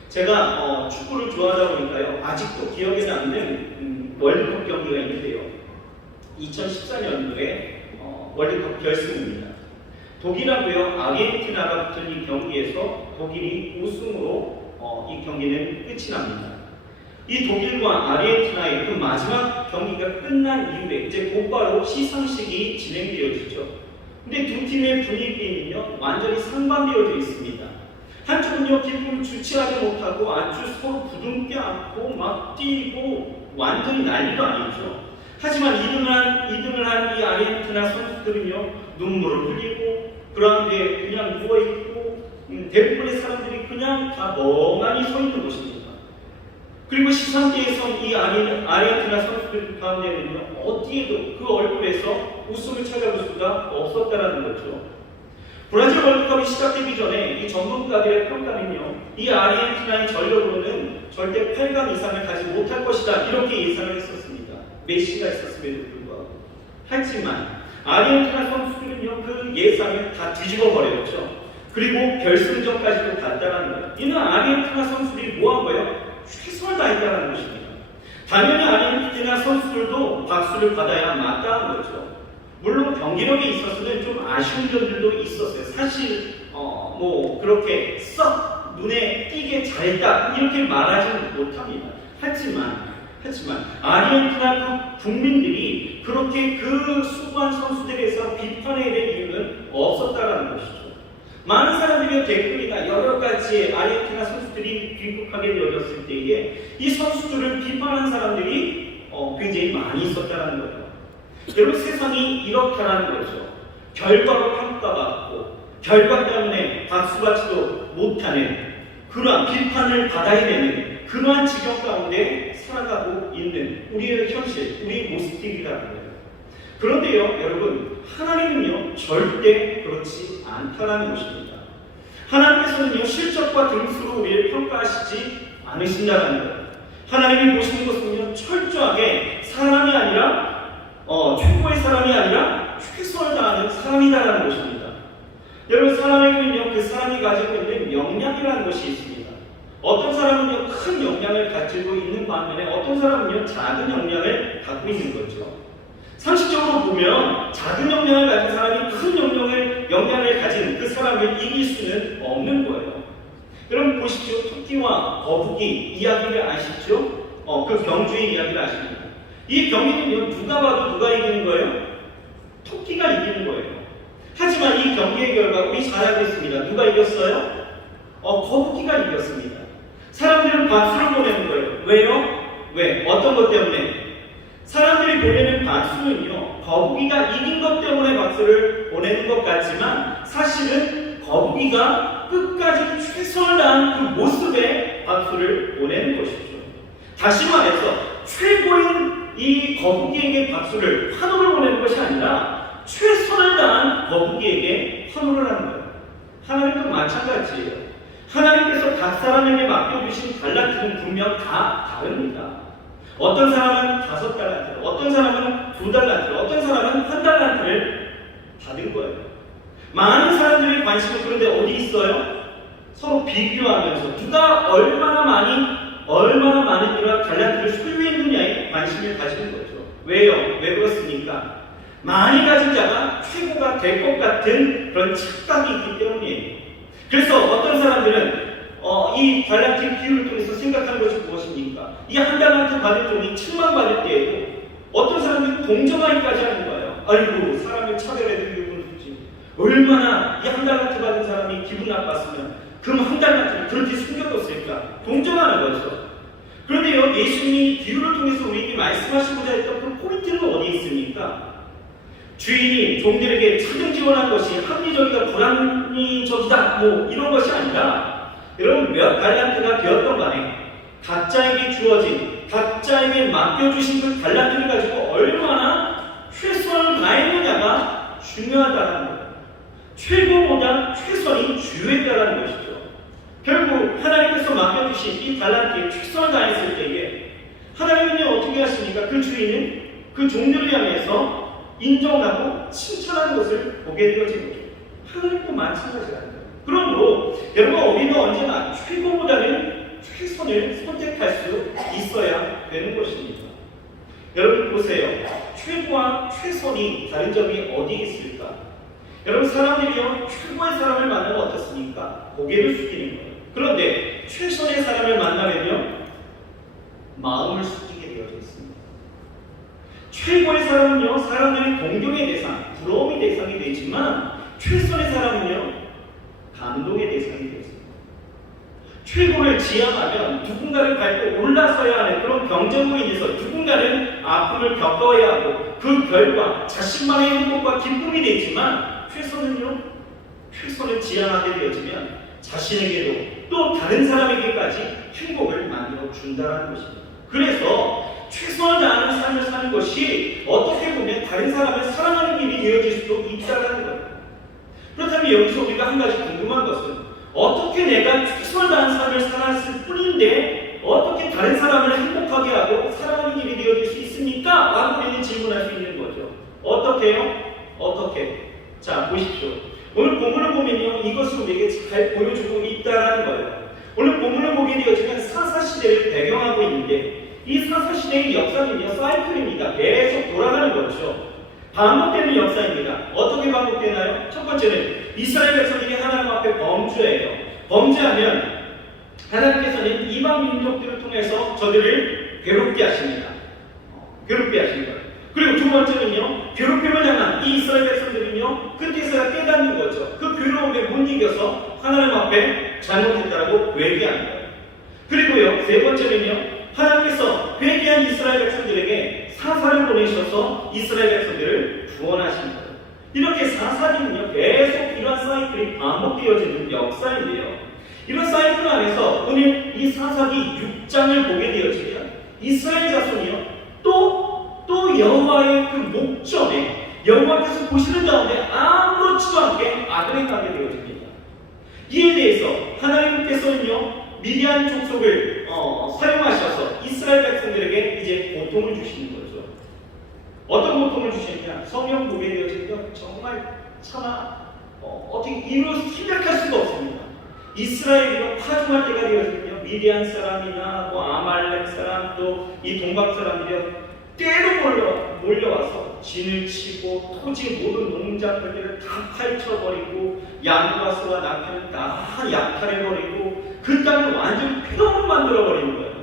제가 축구를 좋아하다 보니까요, 아직도 기억에 남는 월드컵 경기가 있는데요. 2014년도에 월드컵 결승입니다. 독일하고요 아르헨티나가 붙은 이 경기에서 독일이 우승으로 이 경기는 끝이 납니다. 이 독일과 아르헨티나의 그 마지막 경기가 끝난 이후에 이제 곧바로 시상식이 진행되어지죠. 근데 두 팀의 분위기는요 완전히 상반되어져 있습니다. 한쪽은요 기쁨을 주체하지 못하고 아주 서로 부둥켜 안고 막 뛰고 완전히 난리도 아니죠. 하지만 2등을 한 이 아르헨티나 선수들은요 눈물을 흘리고 그런데 그냥 누워있고 대부분의 사람들이 그냥 다 멍하니 서 있는 것입니다. 그리고 시상대에선 이 아르헨티나 선수들 가운데는요 어디에도 그 얼굴에서 웃음을 찾아볼 수가 없었다는 거죠. 브라질 월드컵이 시작되기 전에 이 전문가들의 평가는요 이 아르헨티나의 전력으로는 절대 8강 이상을 가지 못할 것이다 이렇게 예상을 했었습니다. 메시가 있었음에도 불구하고. 하지만 아르헨티나 선수들은요 그 예상을 다 뒤집어 버렸죠. 그리고 결승전까지도 갔다는 거예요. 이는 아르헨티나 선수들이 뭐 한 거예요? 최선을 다했다는 것입니다. 당연히 아르헨티나 선수들도 박수를 받아야 마땅한 거죠. 물론 경기력에 있어서는 좀 아쉬운 점들도 있었어요. 사실 뭐 그렇게 썩 눈에 띄게 잘했다 이렇게 말하지는 못합니다. 하지만 아르헨티나 그 국민들이 그렇게 그 수고한 선수들에서 비판해야 될 이유는 없었다라는 것이죠. 많은 사람들이 댓글이나 여러 가지의 아르헨티나 선수들이 귀국하게 되어졌을 때에 이 선수들을 비판한 사람들이 굉장히 많이 있었다는 거죠. 여러분 세상이 이렇다라는 거죠. 결과로 평가받고 결과 때문에 박수받지도 못하는 그러한 비판을 받아야 되는 그러한 지경 가운데 살아가고 있는 우리의 현실, 우리의 모습들이라는 거예요. 그런데요, 여러분, 하나님은요, 절대 그렇지 않다는 것입니다. 하나님께서는요, 실적과 등수로 우리를 평가하시지 않으신다는 거예요. 하나님이 보시는 것은요, 철저하게 사람이 아니라, 최고의 사람이 아니라 최선을 다하는 사람이다라는 것입니다. 여러분, 사람에게는요, 그 사람이 가지고 있는 역량이라는 것이 있습니다. 어떤 사람은요, 큰 역량을 가지고 있는 반면에 어떤 사람은요, 작은 역량을 갖고 있는 거죠. 상식적으로 보면 작은 역량을 가진 사람이 큰 역량을 가진 그 사람을 이길 수는 없는 거예요. 여러분 보십시오. 토끼와 거북이 이야기를 아시죠? 그 경주의 이야기를 아십니다. 이 경기는요, 누가 봐도 누가 이기는 거예요? 토끼가 이기는 거예요. 하지만 이 경기의 결과 우리 잘 알고 있습니다. 누가 이겼어요? 거북이가 이겼습니다. 사람들은 박수를 보내는 거예요. 왜요? 왜? 어떤 것 때문에? 사람들이 보내는 박수는요, 거북이가 이긴 것 때문에 박수를 보내는 것 같지만 사실은 거북이가 끝까지 최선을 다한 그 모습에 박수를 보내는 것이죠. 다시 말해서 최고인 이 거북이에게 박수를, 환호를 보내는 것이 아니라 최선을 다한 거북이에게 환호를 하는 거예요. 하나님도 마찬가지예요. 하나님께서 각 사람에게 맡겨주신 달란트는 분명 다 다릅니다. 어떤 사람은 5달란트, 어떤 사람은 2달란트, 어떤 사람은 1달란트를 받은 거예요. 많은 사람들의 관심은 그런데 어디 있어요? 서로 비교하면서 누가 얼마나 많은 이런 달란트를 소유했느냐에 관심을 가지는 거죠. 왜요? 왜 그렇습니까? 많이 가진 자가 최고가 될 것 같은 그런 착각이 있기 때문이에요. 그래서 어떤 사람들은 이 달란트의 비유를 통해서 생각하는 것이 무엇입니까? 이 한 달란트 받을 돈이 1000만 받을 때에도 어떤 사람들이 동정하기까지 하는 거예요. 아이고, 사람을 차별해도 기분 좋지. 얼마나 이 한 달란트 받은 사람이 기분 나빴으면 그럼 한 달란트를 그렇게 숨겨뒀을까? 동정하는 거죠. 그런데요, 예수님이 비유를 통해서 우리에게 말씀하시고자 했던 그 포인트는 어디에 있습니까? 주인이 종들에게 차등 지원한 것이 합리적이다, 불합리적이다, 뭐 이런 것이 아니라, 여러분, 몇 달란트가 되었던 간에 각자에게 주어진, 각자에게 맡겨주신 그 달란트를 가지고 얼마나 최선을 다했느냐가 중요하다는 거예요. 최고보다 최선이 중요했다는 것이죠. 결국 하나님께서 맡겨주신 이 달란트에 최선을 다했을 때에 하나님은 어떻게 하십니까? 그 주인은 그 종들을 향해서 인정하고 칭찬하는 것을 보게 되어진 거죠. 하나님도 마찬가지라는 거예요. 그러므로 여러분, 우리는 언제나 최고보다는 최선을 선택할 수 있어야 되는 것입니다. 여러분 보세요. 최고와 최선이 다른 점이 어디에 있을까? 여러분, 사람들이요, 최고의 사람을 만나면 어떻습니까? 고개를 숙이는 거예요. 그런데 최선의 사람을 만나면요, 마음을 숙이게 되어져 있습니다. 최고의 사람은요, 사람들의 동경의 대상, 부러움의 대상이 되지만 최선의 사람은요, 감동의 대상이 되었습니다. 최고를 지향하면 누군가를 밟고 올라서야 하는 그런 경쟁으로 인해서 누군가는 아픔을 겪어야 하고 그 결과 자신만의 행복과 기쁨이 되지만 최선을 지향하게 되어지면 자신에게도 또 다른 사람에게까지 행복을 만들어 준다는 것입니다. 그래서 최선을 다하는 삶을 사는 것이 어떻게 보면 다른 사람을 사랑하는 길이 되어질 수도 있다는 거예요. 그렇다면 여기서 우리가 한 가지 궁금한 것은, 어떻게 내가 최선을 다한 삶을 살았을 뿐인데 어떻게 다른 사람을 행복하게 하고 사랑하는 길이 되어질 수 있습니까? 라고 우리는 질문할 수 있는 거죠. 어떻게요? 어떻게? 자, 보십시오. 오늘 본문을 보면요, 이것을 우리에게 잘 보여주고 있다는 거예요. 오늘 본문을 보게 되어지면 사사시대를 배경하고 있는데, 이 사사시대의 역사는요, 사이클입니다. 계속 돌아가는 거죠. 반복되는 역사입니다. 어떻게 반복되나요? 첫 번째는 이스라엘 백성들이 하나님 앞에 범죄해요. 범죄하면 하나님께서는 이방 민족들을 통해서 저들을 괴롭게 하십니다. 괴롭게 하십니다. 그리고 두 번째는요, 괴롭힘을 당한 이 이스라엘 백성들은요, 그때서야 깨닫는 거죠. 그 괴로움에 못 이겨서 하나님 앞에 잘못했다라고 회개하는 거예요. 그리고요, 세 번째는요, 하나님께서 회개한 이스라엘 백성들에게 사사를 보내셔서 이스라엘 백성들을 구원하신 거예요. 이렇게 사사는요, 계속 이러한 사이클이 반복되어지는 역사인데요. 이런 사이클 안에서 오늘 이 사사기 6장을 보게 되어지면 이스라엘 자손이요, 또 여호와의 그 목전에 여호와께서 보시는 가운데 아무렇지도 않게 악을 행하게 되어집니다. 이에 대해서 하나님께서는요, 미디안 족속을 사용하셔서 이스라엘 백성들에게 이제 고통을 주시는 거죠. 어떤 고통을 주시느냐? 성경 보게 되어지면 정말 차마 어떻게 생각할 수가 없습니다. 이스라엘이 파종할 때가 되어지면요, 미디안 사람이나 아말렉 사람, 또 이 동방 사람들이요, 때로 몰려와서 진을 치고 토지 모든 농작물들을 다 파헤쳐버리고 양과 소와 낙타를 다 약탈해버리고 그 땅을 완전히 폐허로 만들어버리는 거예요.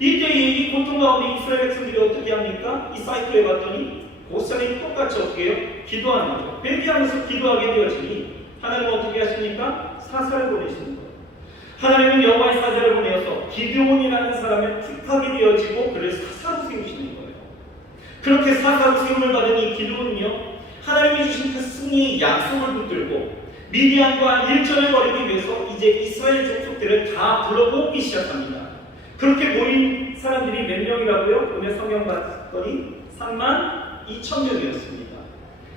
이때 이 고통 가운데 이스라엘 백성들이 어떻게 합니까? 이 사이클에 봤더니 곧사람이 똑같이 어떻게 해요? 기도하는 거죠. 회개하면서 기도하게 되어지니 하나님은 어떻게 하십니까? 사사를 보내시는 거예요. 하나님은 여호와의 사자를 보내어서 기드온이라는 사람을 택하게 되어지고 그를 사사로 세우시는 거예요. 그렇게 사사로 세움을 받은 이 기드온은요, 하나님이 주신 그 승리의 약속을 붙들고 미디안과 일전을 벌이기 위해서 이제 이스라엘 족속들을 다 불러모으기 시작합니다. 그렇게 모인 사람들이 몇 명이라고요? 오늘 성경 봤더니 32,000명이었습니다.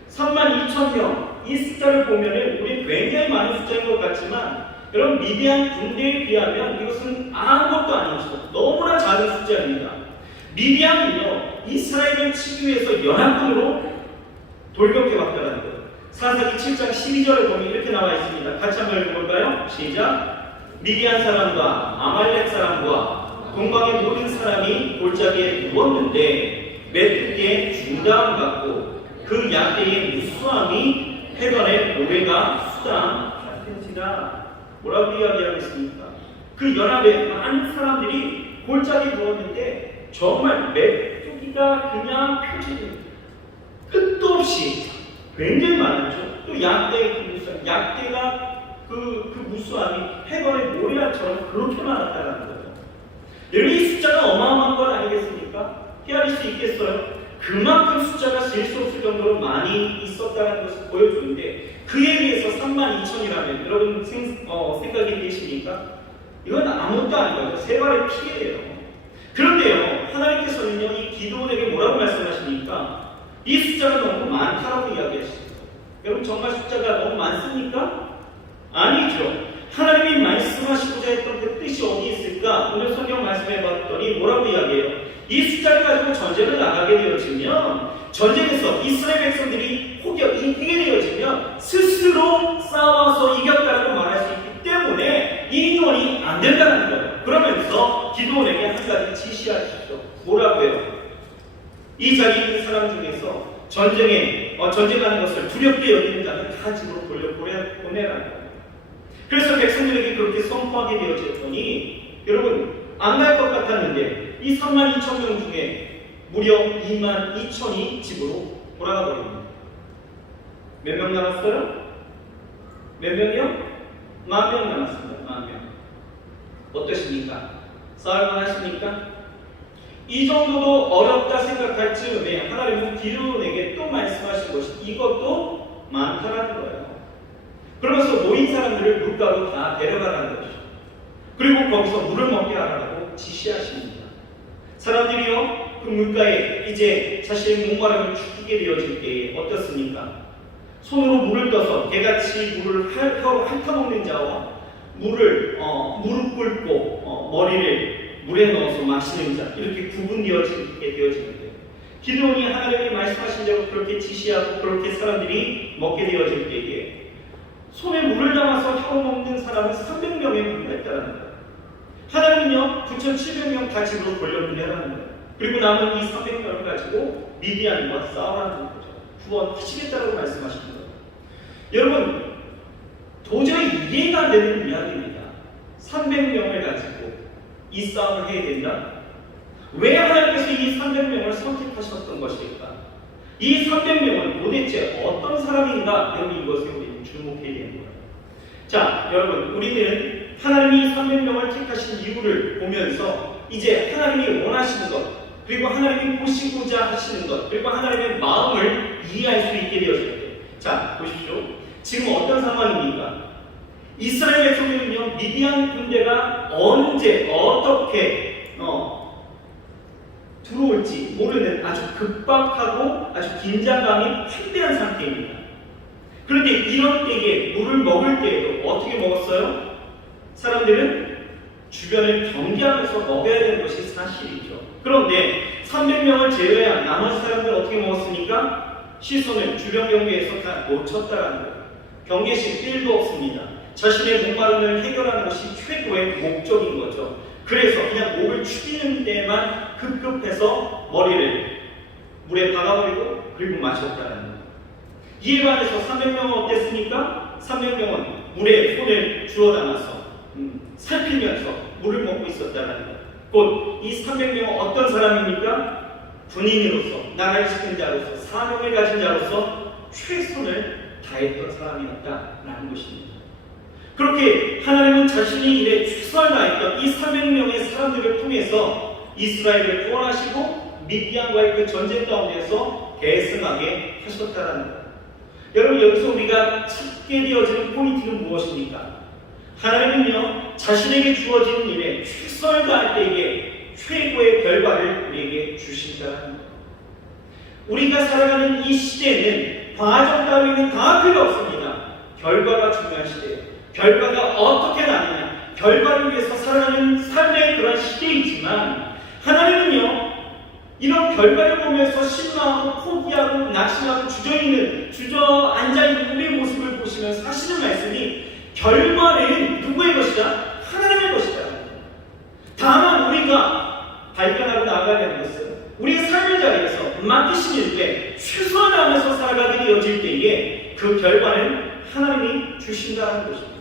32,000명. 이 숫자를 보면은 우리 굉장히 많은 숫자인 것 같지만, 여러분, 미디안 군대에 비하면 이것은 아무것도 아니죠. 너무나 작은 숫자입니다. 미디안은요, 이스라엘을 치기 위해서 연합군으로 돌격해 왔다는 거예요. 사사기 7장 12절을 보면 이렇게 나와 있습니다. 같이 한번 읽어볼까요? 시작. 미디안 사람과 아말렉 사람과 동방의 모든 사람이 골짜기에 누웠는데 메뚜기에 중다함 같고 그 양떼의 무수함이 해변의 모래가 수당 같은지라. 뭐라고 이야기하고 있습니까? 그 연합에 많은 사람들이 골짜기 누웠는데 정말 메뚜기가 그냥 펼쳐집니다. 끝도 없이 굉장히 많았죠. 또 약대의 그 무수함, 약대가 그 무수함이 해변의 모래알처럼 그렇게 많았다는 거예요. 여러분, 이 숫자가 어마어마한 건 아니겠습니까? 헤아릴 수 있겠어요? 그만큼 숫자가 셀 수 없을 정도로 많이 있었다는 것을 보여주는데, 그에 비해서 32,000이라면 여러분 생각이 되십니까? 이건 아무것도 아닌 거죠. 세 발의 피해예요. 그런데요, 하나님께서는요, 이 기드온에게 뭐라고 말씀하십니까? 이 숫자가 너무 많다라고 이야기하십니다. 여러분, 정말 숫자가 너무 많습니까? 아니죠. 하나님이 말씀하시고자 했던 그 뜻이 어디 있을까? 오늘 성경 말씀해 봤더니 뭐라고 이야기해요? 이 숫자를 가지고 전쟁을 나가게 되어지면, 전쟁에서 이스라엘 백성들이 혹여 이기게 되어지면 스스로 싸워서 이겼다라고 말할 수 있기 때문에 이 인원이 안 된다는 거예요. 그러면서 기드온에게 한 가지 지시하시죠. 뭐라고 해요? 이 자리에 있는 사람 중에서 전쟁하는 것을 두렵게 여기는 자는 다 집으로 보내라는 거예요. 그래서 백성들에게 그렇게 선포하게 되어졌더니, 여러분, 안 갈 것 같았는데 이 32,000명 중에 무려 22,000이 집으로 돌아가 버립니다. 몇 명 남았어요? 몇 명이요? 10,000명 남았습니다. 10,000명. 어떠십니까? 싸울만 하십니까? 이 정도도 어렵다 생각할 즈음에 하나님은 기드온에게 또 말씀하신 것이 이것도 많다라는 거예요. 그러면서 모인 사람들을 물가로 다 데려가라는 거죠. 그리고 거기서 물을 먹게 하라고 지시하십니다. 사람들이요, 그 물가에 이제 자신의 목마름을 죽이게 되어질 때에 어떻습니까? 손으로 물을 떠서 개같이 물을 핥아먹는 자와 물을 무릎 꿇고 머리를 물에 넣어서 마시는 자, 이렇게 구분되어지게 되어지는데, 기드온이 하나님이 말씀하신 대로 그렇게 지시하고 그렇게 사람들이 먹게 되어질 때에 손에 물을 담아서 혀로 먹는 사람은 300명에 불과했다는 거예요. 하나님은요, 9,700명 다 집으로 돌려보내라는 거예요. 그리고 남은 이 300명을 가지고 미디안과 싸우라는 거죠. 구원하시겠다고 말씀하신 거예요. 여러분, 도저히 이해가 안 되는 이야기입니다. 300명을 가지고 이 싸움을 해야 된다? 왜 하나님께서 이 300명을 선택하셨던 것일까? 이 300명은 도대체 어떤 사람인가? 여러분, 이것에 우리는 주목해야 되는 거예요. 자, 여러분, 우리는 하나님이 300명을 택하신 이유를 보면서 이제 하나님이 원하시는 것, 그리고 하나님이 보시고자 하시는 것, 그리고 하나님의 마음을 이해할 수 있게 되어져요. 자, 보십시오. 지금 어떤 상황입니까? 이스라엘 백성들은요, 미디안 군대가 언제 어떻게 들어올지 모르는 아주 급박하고 아주 긴장감이 확대한 상태입니다. 그런데 이런 때에 물을 먹을 때에도 어떻게 먹었어요? 사람들은 주변을 경계하면서 먹어야 되는 것이 사실이죠. 그런데 300명을 제외한 나머지 사람들은 어떻게 먹었습니까? 시선을 주변 경계에서 다 놓쳤다라는 거예요. 경계심 1도 없습니다. 자신의 목마름을 해결하는 것이 최고의 목적인 거죠. 그래서 그냥 목을 축이는 데만 급급해서 머리를 물에 박아버리고 그리고 마셨다는 거예요. 이에 반해서 300명은 어땠습니까? 300명은 물에 손을 주워 담아서 살피면서 물을 먹고 있었다는 거예요. 곧 이 300명은 어떤 사람입니까? 군인으로서, 나라를 지킨 자로서, 사명을 가진 자로서 최선을 다했던 사람이었다라는 것입니다. 그렇게 하나님은 자신이 일에 최선을 다했던 이 300명의 사람들을 통해서 이스라엘을 구원하시고 미디안과의 그 전쟁 가운데서 대승하게 하셨다는 거예요. 여러분, 여기서 우리가 찾게 되어지는 포인트는 무엇입니까? 하나님은요, 자신에게 주어지는 일에 최선을 다할 때에게 최고의 결과를 우리에게 주신다는 거예요. 우리가 살아가는 이 시대에는 과정 따위는 다 필요 없습니다. 결과가 중요한 시대예요. 결과가 어떻게 나느냐, 결과를 위해서 살아가는 삶의 그런 시대이지만, 하나님은요, 이런 결과를 보면서 실망하고 포기하고 낙심하고 주저앉아있는 우리의 모습을 보시면서 하시는 말씀이, 결과는 누구의 것이다? 하나님의 것이다. 다만 우리가 발견하고 나가야 되는 것은 우리의 삶의 자리에서 맡기신 일에 최선을 다하면서 살아가게 되어질 때에 그 결과는 하나님이 주신다는 것입니다.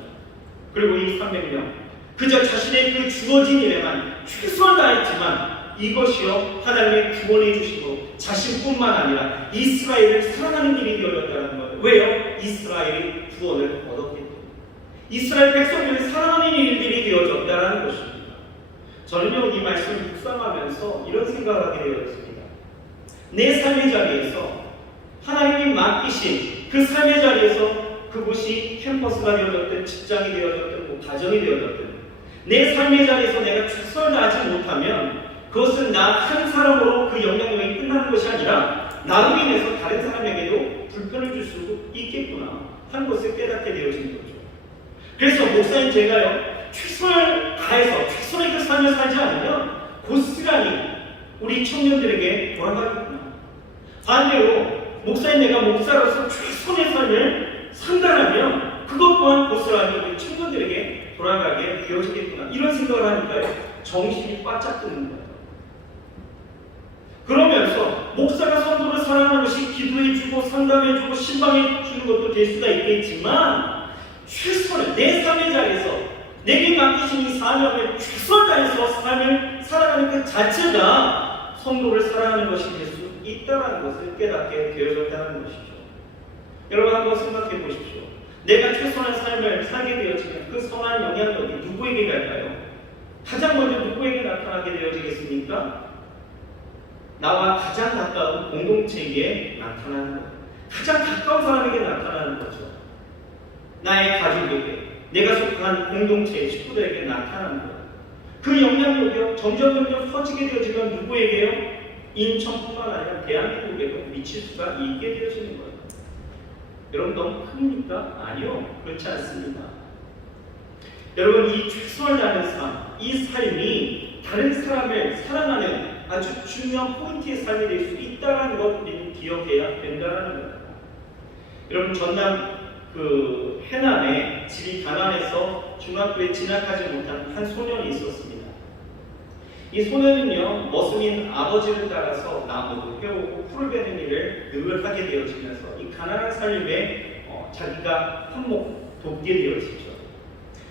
그리고 이 300명, 그저 자신의 그 주어진 일에만 최선을 다했지만 이것이요 하나님의 구원해 주시고 자신뿐만 아니라 이스라엘을 사랑하는 일이 되어졌다는 거예요. 왜요? 이스라엘이 구원을 얻었기 때문에. 이스라엘 백성들을 사랑하는 일들이 되어졌다는 것입니다. 저는요 이 말씀을 묵상하면서 이런 생각을 하게 되었습니다. 내 삶의 자리에서 하나님이 맡기신 그 삶의 자리에서 그곳이 캠퍼스가 되어졌든 직장이 되어졌든 뭐 가정이 되어졌든 내 삶의 자리에서 내가 최선을 다하지 못하면 그것은 나 한 사람으로 그 영향력이 끝나는 것이 아니라 나로 인해서 다른 사람에게도 불편을 줄 수 있겠구나 하는 것을 깨닫게 되어지는 거죠. 그래서 목사님 제가요 최선을 다해서 최선의 그 삶을 살지 않으면 고스란히 우리 청년들에게 돌아가겠구나. 반대로 목사님 내가 목사로서 최선의 삶을 산다면 그것 또한 고스란히 우리 청년들에게 돌아가게 되어지겠구나. 이런 생각을 하니까요 정신이 바짝 드는 거예요. 그러면서 목사가 성도를 사랑하는 것이 기도해주고 상담해주고 신방해주는 것도 될 수가 있겠지만 최선을 내 삶의 자리에서 내게 맡기신 이 사명을 최선을 다해서 삶을 살아가는 그 자체가 성도를 사랑하는 것이 될 수 있다는 것을 깨닫게 되어졌다는 것이죠. 여러분 한번 생각해 보십시오. 내가 최선한 삶을 살게 되어지면 그 선한 영향력이 누구에게 갈까요? 가장 먼저 누구에게 나타나게 되어지겠습니까? 나와 가장 가까운 공동체에 나타나는 거예요. 가장 가까운 사람에게 나타나는 거죠. 나의 가족에게, 내가 속한 공동체의 식구들에게 나타나는 거예요. 그 영향력이 점점 퍼지게 되어지면 누구에게요? 인천뿐만 아니라 대한민국에도 미칠 수가 있게 되어지는 거예요. 여러분 너무 큽니까? 아니요. 그렇지 않습니다. 여러분 이 최선을 다하는 삶, 이 삶이 다른 사람을 사랑하는 아주 중요한 포인트의 삶이 될 수 있다는 것 우리는 기억해야 된다는 거예요. 여러분 전남 그 해남에 집이 가난해서 중학교에 진학하지 못한 한 소년이 있었습니다. 이 소년은요 머슴인 아버지를 따라서 나무도 해오고 풀을 베는 일을 늘 하게 되어지면서 이 가난한 삶에 자기가 한몫 돕게 되어지죠.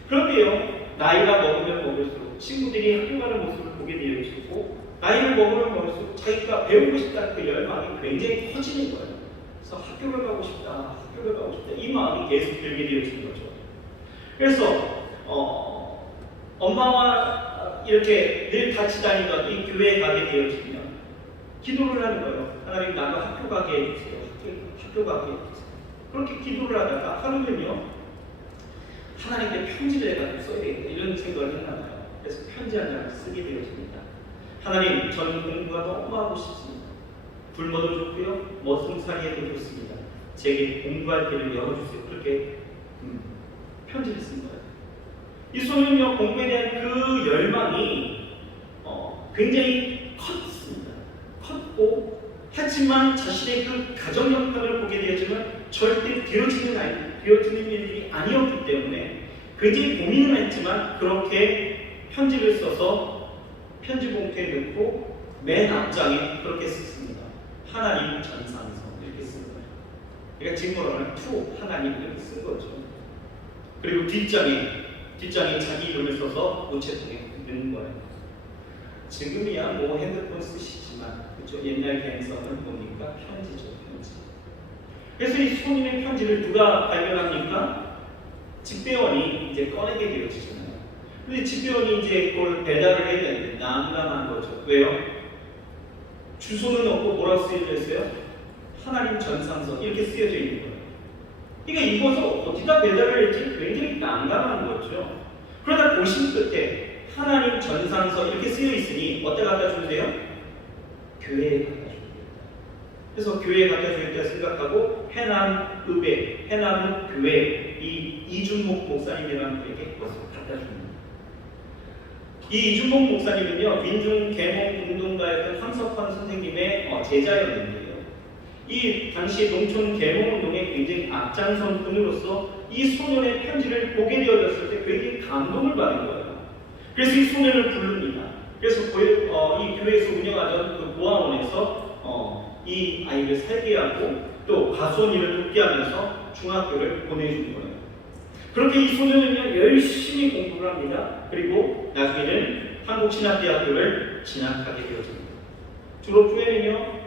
그런데요 나이가 먹으면 먹을수록 친구들이 학교 가는 모습을 보게 되어지고 나이를 먹으면 먹을수록 자기가 배우고 싶다는 그 열망이 굉장히 커지는 거예요. 그래서 학교를 가고 싶다, 학교를 가고 싶다 이 마음이 계속 들게 되어지는 거죠. 그래서 엄마와 이렇게 늘 같이 다니던 이 교회에 가게 되어지면 기도를 하는 거예요. 하나님 나도 학교 가게 해주세요. 학교 가게 해주세요. 그렇게 기도를 하다가 하루는요 하나님께 편지를 해가지고 써야 되겠다 이런 생각을 했나 봐요. 그래서 편지 한 장을 쓰게 되어집니다. 하나님 저는 공부가 너무 하고 싶습니다. 굶어도 좋고요 머슴살이에도 좋습니다. 제게 공부할 길을 열어주세요. 그렇게 편지를 쓴 거예요. 이 소년이요 공부에 대한 그 열망이 굉장히 컸습니다. 컸고 하지만 자신의 그 가정 형편을 보게 되었지만 절대 되어지는 일이 아니었기 때문에 굉장히 고민을 했지만 그렇게 편지를 써서 편지 봉투에 넣고 맨 앞장에 그렇게 썼습니다. 하나님 전상성 이렇게 쓴 거예요. 그러니까 지금 뭐라고 하면 하나님 이렇게 쓴 거죠. 그리고 뒷장에 자기 이름을 써서 우체통에 넣는 거예요. 지금이야 뭐 핸드폰 쓰시지만 그렇죠? 옛날 감성은 뭡니까? 편지죠, 편지. 그래서 이 소년의 편지를 누가 발견합니까? 집배원이 이제 꺼내게 되어지잖아요. 근데 집배원이 이제 그걸 배달을 해야 되는데 난감한 거죠. 왜요? 주소는 없고 뭐라고 쓰여져 있어요? 하나님 전상서 이렇게 쓰여져 있는 거예요. 그러니까 이것을 어디다 배달을 할지 굉장히 난감한 거죠. 그러다 고심 끝에 하나님 전상서 이렇게 쓰여 있으니 어디다 갖다 주세요? 교회에 갖다 주겠다. 그래서 교회에 갖다 주겠다 생각하고 해남읍에 해남읍 교회 이 이준목 목사님이라는 분에게 그것을 갖다 줍니다. 이 이준목 목사님은요 민중계몽운동가였던 황석환 선생님의 제자였는데요. 이 당시 농촌 계몽운동에 굉장히 앞장선 분으로서 이 소년의 편지를 보게 되어졌을 때 굉장히 감동을 받은 거예요. 그래서 이 소년을 부릅니다. 그래서 이 교회에서 운영하던 그 보아원에서 이 아이를 살게 하고 또 가수원 일을 돕게 하면서 중학교를 보내준 거예요. 그렇게 이 소년은요 열심히 공부를 합니다. 그리고 나중에는 한국신학대학교를 진학하게 되어집니다. 졸업 후에는요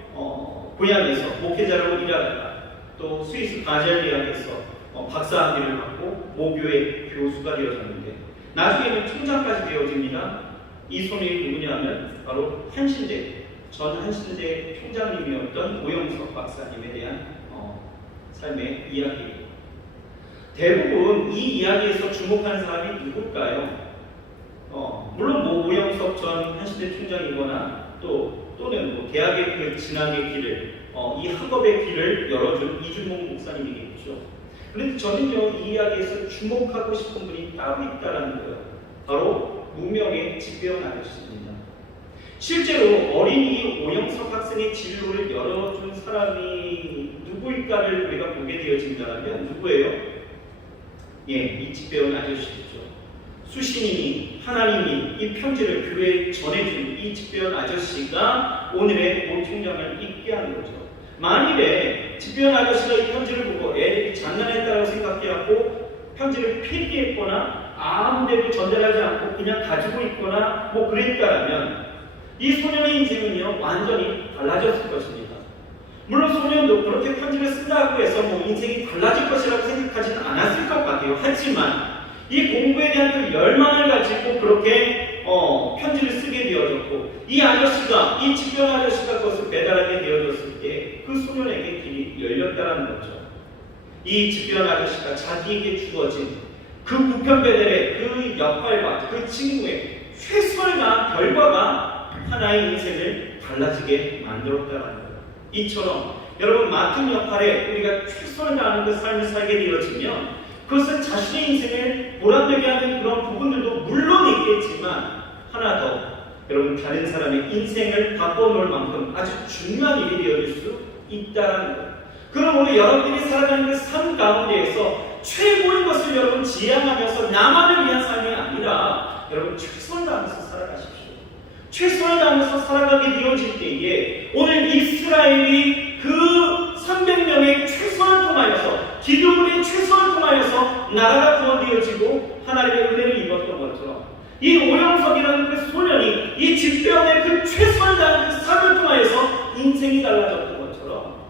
고향에서 목회자로 일하다가 또 스위스 바젤 대학에서 박사학위를 받고 모교의 교수가 되어졌는데 나중에는 총장까지 되어집니다. 이 소년이 누구냐면 바로 전 한신대 총장님이었던 오영석 박사님에 대한 삶의 이야기입니다. 대부분 이 이야기에서 주목하는 사람이 누굴까요? 물론 오영석 전 한신대 총장이거나 또는 대학의 그 진학의 길을 이 학업의 길을 열어준 이준목 목사님이겠죠. 그런데 저는요 이 이야기에서 주목하고 싶은 분이 따로 있다는 거예요. 바로 무명의 집배원 아저씨입니다. 실제로 어린이 오영석 학생의 진로를 열어준 사람이 누구일까를 우리가 보게 되어진다면 누구예요? 이 집배원 아저씨죠. 수신인이 하나님이 이 편지를 교회에 전해준 이 집배원 아저씨가 오늘의 모 총장을 있게 한 거죠. 만일에 집배원 아저씨가 이 편지를 보고 애들이 장난했다고 생각해갖고 편지를 폐기했거나 아무데도 전달하지 않고 그냥 가지고 있거나 그랬다면 이 소년의 인생은요 완전히 달라졌을 것입니다. 물론 소년도 그렇게 편지를 쓴다고 해서 인생이 달라질 것이라고 생각하지는 않았을 것 같아요. 하지만 이 공부에 대한 그 열망을 가지고 그렇게 편지를 쓰게 되어졌고 이 집배원 아저씨가 그것을 배달하게 되어졌을 때 그 소년에게 길이 열렸다는 거죠. 이 집배원 아저씨가 자기에게 주어진 그 우편 배달의 그 역할과 그 직무의 최선을 다한 결과가 하나의 인생을 달라지게 만들었다는 거예요. 이처럼 여러분 맡은 역할에 우리가 최선을 다하는 그 삶을 살게 되어지면 그것은 자신의 인생을 보람되게 하는 그런 부분들도 물론 있겠지만 하나 더 여러분 다른 사람의 인생을 바꿔놓을 만큼 아주 중요한 일이 되어질 수 있다는 거예요. 그럼 오늘 여러분들이 살아가는 그 삶 가운데에서 최고인 것을 여러분 지향하면서 나만을 위한 삶이 아니라 여러분 최선을 다하면서 살아가십시오. 최선을 다하면서 살아가게 되어질 때에 오늘 이스라엘이 그 300명의 최선을 통하여서 기드온의 최선을 통하여서 나라가 구원되어지고 하나님의 은혜를 입었던 것처럼 이 오영석이라는 그 소년이 이 집배원의 그 최선을 다하는 그 삶을 통하여서 인생이 달라졌던 것처럼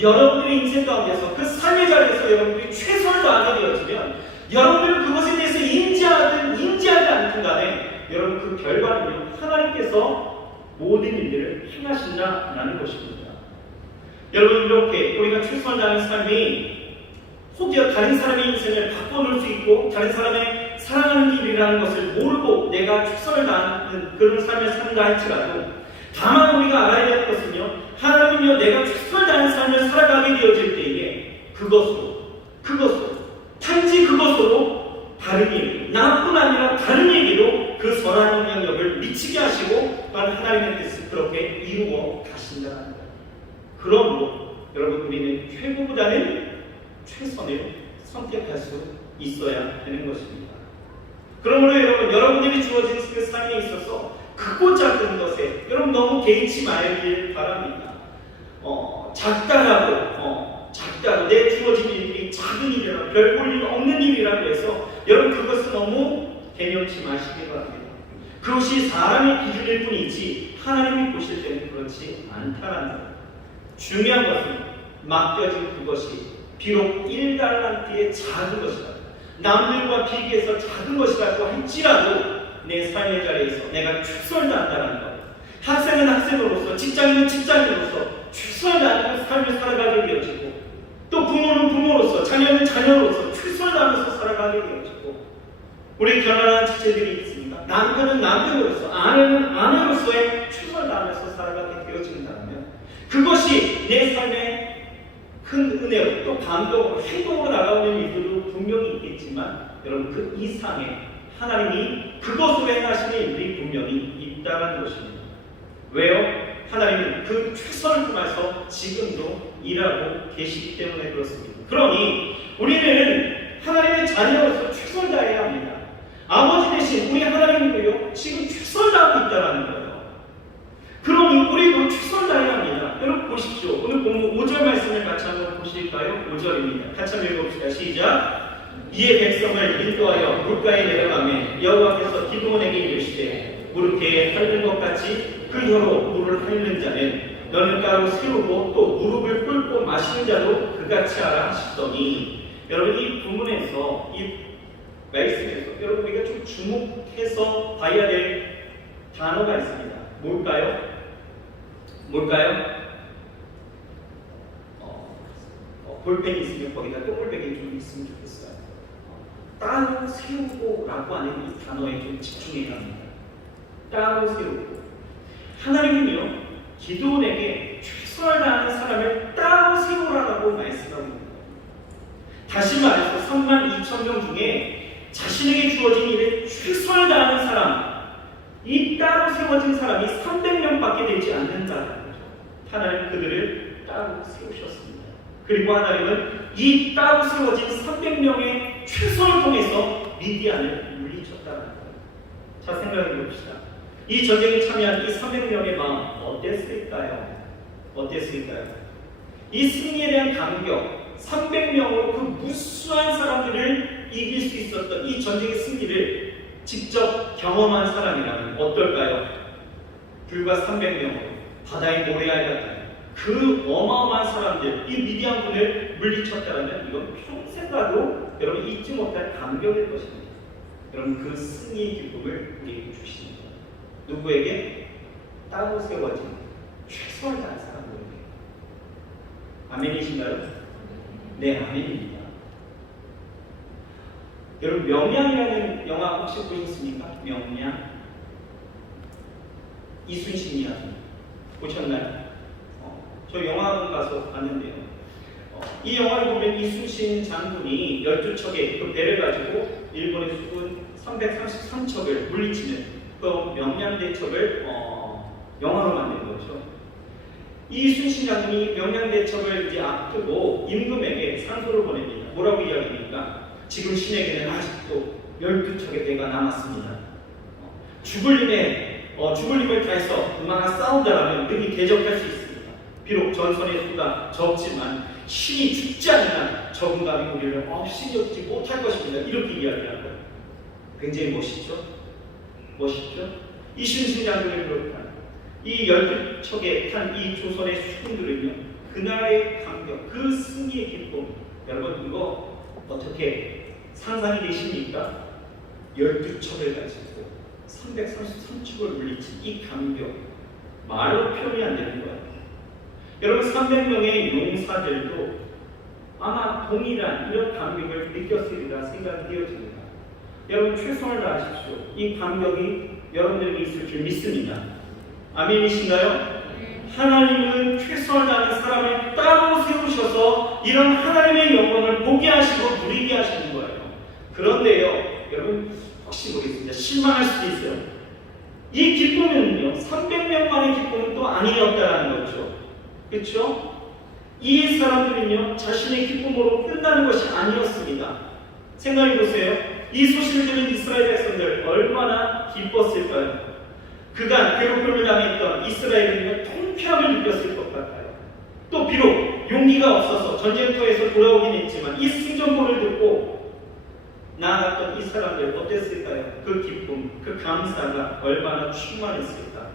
여러분들의 인생 가운데서 그 삶의 자리에서 여러분들이 최선을 다하게 되어지면 여러분들은 그것에 대해서 인지하든 인지하지 않든 간에 여러분 그 결과는요 하나님께서 모든 일들을 행하신다라는 것입니다. 여러분 이렇게 우리가 최선을 다하는 삶이 혹여 다른 사람의 인생을 바꿔놓을 수 있고 다른 사람의 사랑하는 길이라는 것을 모르고 내가 최선을 다하는 그런 삶을 산다 할지라도 다만 우리가 알아야 될 것은요 하나님은요 내가 최선을 다하는 삶을 살아가게 되어질 때에 그것으로 단지 그것으로 다른 일 나뿐 아니라 다른 일에도 그 선한 영향력을 미치게 하시고 또한 하나님의 뜻을 그렇게 이루어 가신다는 거예요. 그러므로 여러분 우리는 최고보다는 최선을 선택할 수 있어야 되는 것입니다. 그러므로 여러분들이 주어진 그 삶에 있어서 크고 작은 것에 여러분 너무 개의치 말길 바랍니다. 작다고 내 주어진 일이 작은 일이라 별 볼 일 없는 일이라고 해서 여러분 그것은 너무 개념치 마시기 바랍니다. 그것이 사람의 기준일 뿐이지 하나님이 보실 때는 그렇지 않다는 것. 중요한 것은 맡겨진 그것이 비록 1달란트의 작은 것이다. 남들과 비교해서 작은 것이라고 할지라도 내 삶의 자리에서 내가 최선을 다한다는 것. 학생은 학생으로서, 직장인은 직장인으로서 최선을 다하는 삶을 살아가게 되어지고 또 부모는 부모로서, 자녀는 자녀로서 최선을 다하면서 살아가게 되어지고 우리 결혼한 지체들이 있습니다. 남편은 남편으로서, 아내는 아내로서의 최선을 다하면서 살아가게 되어진다면 그것이 내 삶의 큰 은혜로 또 감동으로 행동으로 나가오는 일들도 분명히 있겠지만 여러분 그 이상의 하나님이 그것으로 행하시는 일들이 분명히 있다는 것입니다. 왜요? 하나님은 그 최선을 통해서 지금도 일하고 계시기 때문에 그렇습니다. 그러니 우리는 하나님의 자녀로서 최선을 다해야 합니다. 아버지 대신 우리 하나님도요 지금 최선을 다하고 있다는 거예요. 그러니 우리도 최선을 다해야 합니다. 여러분 보십시오. 오늘 본문 5절 말씀을 같이 한번 보실까요? 5절입니다. 같이 한번 읽어봅시다. 시작. 이에 백성을 인도하여 물가에 내려가매 여호와께서 기드온에게 이르시되 무릎에 핥는 것 같이 그 혀로 물을 핥는 자는 너는 따로 세우고 또 무릎을 꿇고 마시는 자도 그같이 하라 하시더니, 여러분 이 부문에서 이 말씀에서 여러분 우리가 좀 주목해서 봐야 될 단어가 있습니다. 뭘까요? 볼펜이 있으면 거기다 또 볼펜이 좀 있으면 좋겠어요. 따로 세우고 라고 하는 이 단어에 좀 집중해야 합니다. 따로 세우고. 하나님은요, 기드온에게 최선을 다하는 사람을 따로 세우라고 말씀하고 있는 거예요. 다시 말해서 32,000명 중에 자신에게 주어진 일에 최선을 다하는 사람, 이 따로 세워진 사람이 300명밖에 되지 않는다는 거죠. 하나님 그들을 따로 세우셨습니다. 그리고 하나님은 이 따로 세워진 300명의 최선을 통해서 미디안을 물리쳤다는 거예요. 자, 생각해 봅시다. 이 전쟁에 참여한 이 300명의 마음 어땠을까요? 이 승리에 대한 감격, 300명으로 그 무수한 사람들을 이길 수 있었던 이 전쟁의 승리를 직접 경험한 사람이라면 어떨까요? 불과 300명으로 바다의 모래알 같은 그 어마어마한 사람들, 이 미디안군을 물리쳤다면 이건 평생 가도 여러분 잊지 못할 감격일 것입니다. 여러분 그 승리의 기쁨을 우리에게 주십니다. 누구에게? 따로 세워진 최선을 다한 사람들에게. 아멘이신가요? 네, 아멘입니다. 여러분 명량이라는 영화 혹시 보셨습니까? 명량. 이순신 이야기 보셨나요? 저 영화관 가서 봤는데요. 이 영화를 보면 이순신 장군이 12척의 그 배를 가지고 일본의 수군 333척을 물리치는 그 명량대첩을 영화로 만든 거죠. 이순신 장군이 명량대첩을 이제 앞두고 임금에게 상소를 보냅니다. 뭐라고 이야기합니까? 지금 신에게는 아직도 12척의 배가 남았습니다. 죽을 힘을 다해서 그만한 싸운다라면 능히 대적할 수 있습니다. 비록 전선의 수가 적지만 신이 죽지 않는 적은 감이 우리를 없이지 못할 것입니다. 이렇게 이야기하는 거예요. 굉장히 멋있죠? 이순신 장군이 그렇다. 이 12척에 탄 이 조선의 수군들은요, 그날의 감격, 그 승리의 기쁨, 여러분 이거 어떻게 상상이 되십니까? 12척을 가지고 333척을 물리친 이 감격, 말로 표현이 안 되는 거예요. 여러분 300명의 용사들도 아마 동일한 이런 감격을 느꼈으리라 생각이 되어집니다. 여러분 최선을 다하십시오. 이 감격이 여러분들에게 있을 줄 믿습니다. 아멘이신가요? 하나님은 최선을 다하는 사람을 따로 세우셔서 이런 하나님의 영광을 보게 하시고 누리게 하시는 거예요. 그런데요, 여러분 혹시 모르겠습니다. 실망할 수도 있어요. 이 기쁨은요, 300명만의 기쁨은 또 아니었다라는 거죠. 그렇죠? 이 사람들은요, 자신의 기쁨으로 끝나는 것이 아니었습니다. 생각해 보세요. 이 소식을 들은 이스라엘 백성들 얼마나 기뻤을까요? 그간 괴롭힘을 당했던 이스라엘은요, 통쾌함을 느꼈을 것 같아요. 또 비록 용기가 없어서 전쟁터에서 돌아오긴 했지만 이 승전보를 듣고 나아갔던 이 사람들 어땠을까요? 그 기쁨, 그 감사가 얼마나 충만했을까?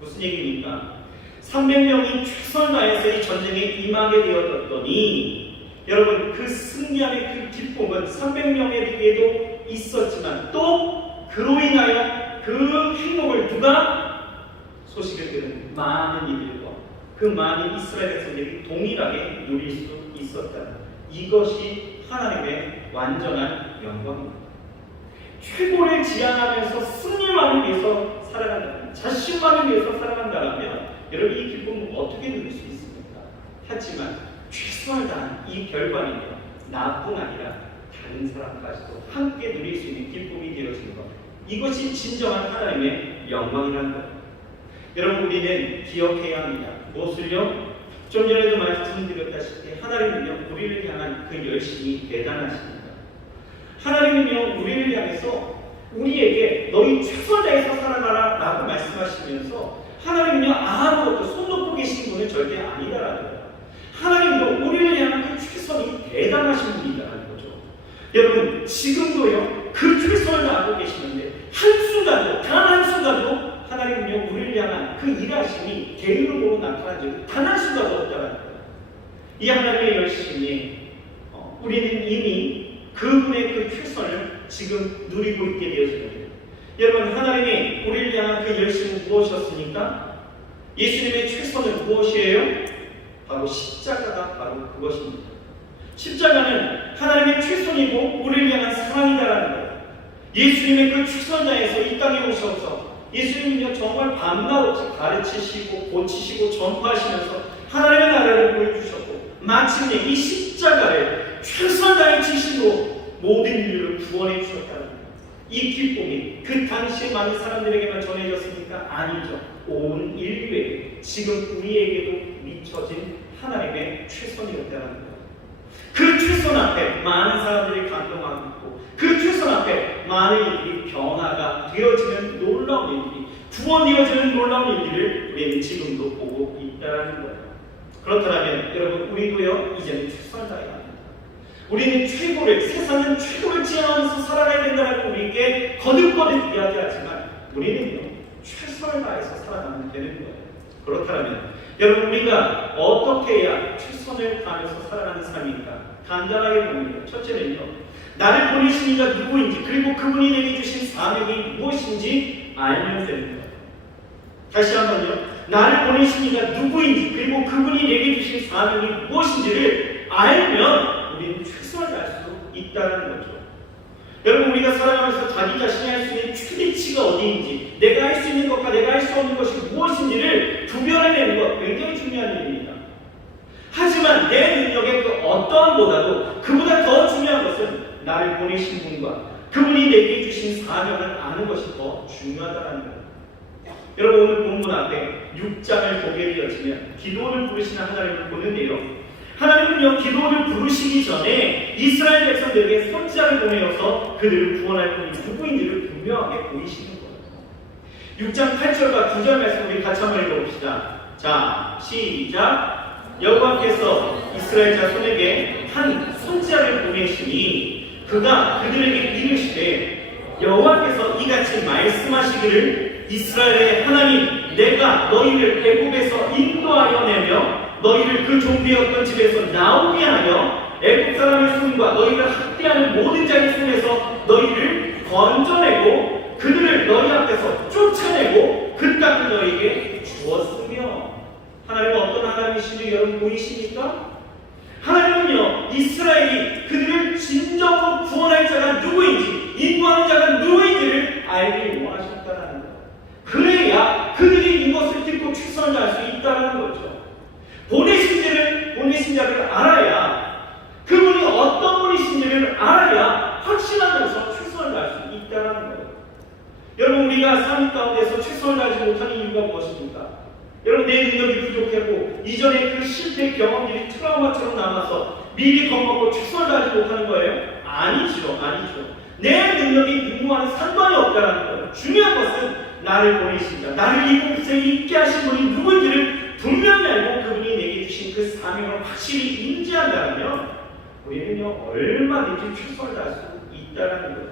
무슨 얘기입니까? 300명이 최선을 다해서 이 전쟁에 임하게 되었더니 여러분 그 승리함의 그 기쁨은 300명에게도 있었지만 또 그로 인하여 그 행복을 누가 소식을 들은 많은 이들과 그 많은 이스라엘 백성들이 동일하게 누릴 수 있었다. 이것이 하나님의 완전한 영광입니다. 최고를 지향하면서 승리만을 위해서 살아간다면, 자신만을 위해서 살아간다면 여러분 이 기쁨을 어떻게 누릴 수 있습니까? 하지만 최선을 다한 이 결과는요, 나뿐 아니라 다른 사람까지도 함께 누릴 수 있는 기쁨이 되어지는 것. 이것이 진정한 하나님의 영광이라는 것. 여러분 우리는 기억해야 합니다. 무엇을요? 좀 전에도 말씀드렸다시피 하나님은요, 우리를 향한 그 열심이 대단하십니다. 하나님은요, 우리를 향해서 우리에게 너희 최선을 다해서 살아가라 라고 말씀하시면서 하나님은요, 아무것도 손 놓고 계신 분은 절대 아니다라는 거예요. 하나님도 우리를 향한 그 최선이 대단하신 분이다라는 거죠. 여러분 지금도요 그 최선을 다하고 계시는데 한순간도 단 한순간도 하나님은요 우리를 향한 그 일하심이 게으름으로 나타난 적이 단 한순간도 없다는 거예요. 이 하나님의 열심이 우리는 이미 그분의 그 최선을 지금 누리고 있게 되어지거든요. 여러분 하나님이 우리를 향한 그 열심은 무엇이었습니까? 예수님의 최선은 무엇이에요? 바로 십자가가 바로 그것입니다. 십자가는 하나님의 최선이고 우리를 향한 사랑이다라는 거예요. 예수님의 그 최선을 다해서 이 땅에 오셔서 예수님은요 정말 밤낮 없이 가르치시고 고치시고 전파하시면서 하나님의 나라를 보여주셨고 마침내 이 십자가를 최선을 다해 지심으로 모든 인류를 구원해 주셨다는 거예요. 이 기쁨이 그 당시에 많은 사람들에게만 전해졌습니까? 아니죠. 온 인류에게 지금 우리에게도 미쳐진 하나님의 최선이었다는 거예요. 그 최선 앞에 많은 사람들이 감동하고 있고 그 최선 앞에 많은 일들이 변화가 되어지는 놀라운 일들이 구원되어지는 놀라운 일들을 우리는 지금도 보고 있다는 거예요. 그렇다면 여러분 우리도요 이제는 최선을 다해야 합니다. 우리는 최고를 세상은 최고를 지향하면서 살아가야 된다고 우리에게 거듭거듭 이야기하지만 우리는요 최선을 다해서 살아가면 되는 거예요. 그렇다면 여러분 우리가 어떻게 해야 최선을 다하면서 살아가는 삶입니까? 간단하게 보면요. 첫째는요. 나를 보내신 이가 누구인지 그리고 그분이 내게 주신 사명이 무엇인지 알면 되는 거예요. 다시 한번요. 나를 보내신 이가 누구인지 그리고 그분이 내게 주신 사명이 무엇인지를 알면 우리는 최선을 다할 수 있다는 거죠. 여러분 우리가 살아가면서 자기 자신이 할 수 있는 최대치가 어디인지 내가 할 수 있는 것과 내가 할 수 없는 것이 무엇인지를 구별해내는 것 굉장히 중요한 일입니다. 하지만 내 능력의 그 어떠함보다도 그보다 더 중요한 것은 나를 보내신 분과 그분이 내게 주신 사명을 아는 것이 더 중요하다는 거예요. 여러분 오늘 본문 앞에 6장을 보게 되어지면 기도를 부르시는 하나님을 보는데요. 하나님은요 기도를 부르시기 전에 이스라엘 백성들에게 선지자를 보내어서 그들을 구원할 분이 누구인지를 분명하게 보이시는 거예요. 6장 8절과 9절 말씀 우리 같이 한번 읽어봅시다. 자 시작. 여호와께서 이스라엘 자손에게 한 선지자를 보내시니 그가 그들에게 이르시되 여호와께서 이같이 말씀하시기를 이스라엘의 하나님 내가 너희를 애굽에서 인도하여 내며 너희를 그 종되었던 집에서 나오게 하여 애굽 사람의 손과 너희를 학대하는 모든 자의 손에서 너희를 건져내고 그들을 너희 앞에서 쫓아내고 그 땅을 너희에게 주었으며 하나님은 어떤 하나님이신지 여러분 보이십니까? 하나님은요 이스라엘이 그들을 진정으로 구원할 자가 누구인지 인도하는 자가 누구인지를 알기 원하셨다는 거예요. 그래야 그들이 이것을 듣고 최선을 다할 수 있다는 거죠. 보내신 자를 알아야 그분이 어떤 분이신지를 알아야 확신하면서 최선을 다할 수 있다는 거예요. 여러분 우리가 삶 가운데서 최선을 다하지 못하는 이유가 무엇입니까? 여러분 내 능력이 부족하고 이전에 그 실패 경험들이 트라우마처럼 남아서 미리 겁먹고 최선을 다하지 못하는 거예요? 아니죠. 내 능력이 누구와는 상관이 없다는 거예요. 중요한 것은 나를 보내신 자, 나를 이곳에 있게 하신 분이 누구인지를 분명히 알고 그분이 내게 주신 그 사명을 확실히 인지한다면 우리는요 얼마든지 최선을 다할 수 있다는 거예요.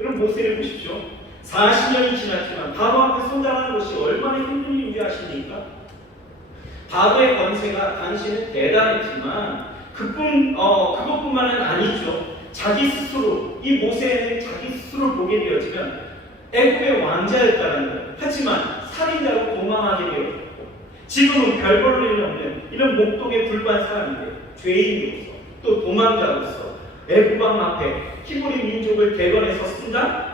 여러분 모세를 보십시오. 40년이 지났지만 바로 앞에 선장하는 것이 얼마나 힘든 일인지 아십니까? 바로의 권세가 당시는 대단했지만 그것뿐만은 아니죠. 자기 스스로 이 모세는 자기 스스로를 보게 되어지면 애굽의 왕자였다는 거예요. 하지만 살인자로 도망하게 되었고 지금은 별 볼 일 없는 이런 목동에 불과한 사람인데 죄인으로서 또 도망자로서 애굽 왕 앞에 히브리 민족을 대변해서 쓴다?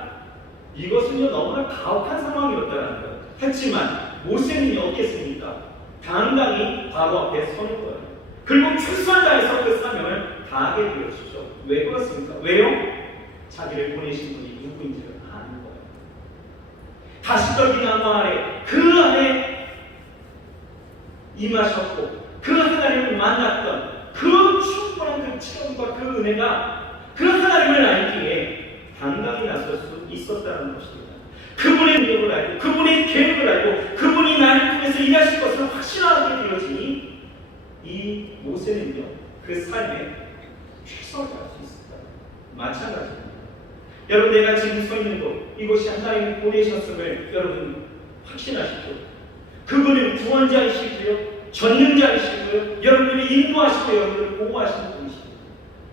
이것은요 너무나 가혹한 상황이었다는 거예요. 하지만 모세는요 어떻겠습니까? 당당히 바로 앞에 서는 거예요. 그리고 최선을 다해서 그 사명을 다하게 되었죠. 왜 그렇습니까? 왜요? 자기를 보내신 분이 누구인지를 아는 거예요. 다시 떨기 나무 아래 그 안에 임하셨고 그 하나님을 만났던 그 충분한 그 체험과 그 은혜가 그 하나님을 알기에 당당히 나설 수 있었다는 것입니다. 그분의 능력을 알고 그분의 계획을 알고 그분이 나를 통해서 일하실 것을 확신하게 되어지니 이 모세는요 그 삶에 최선을 다할 수 있었다. 마찬가지입니다. 여러분, 내가 지금 서 있는 곳, 이곳이 하나님이 보내셨음을 여러분 확신하시죠? 그분은 구원자이시고요, 전능자이시고요, 여러분을 인도하시고 여러분을 보호하시는 분이십니다.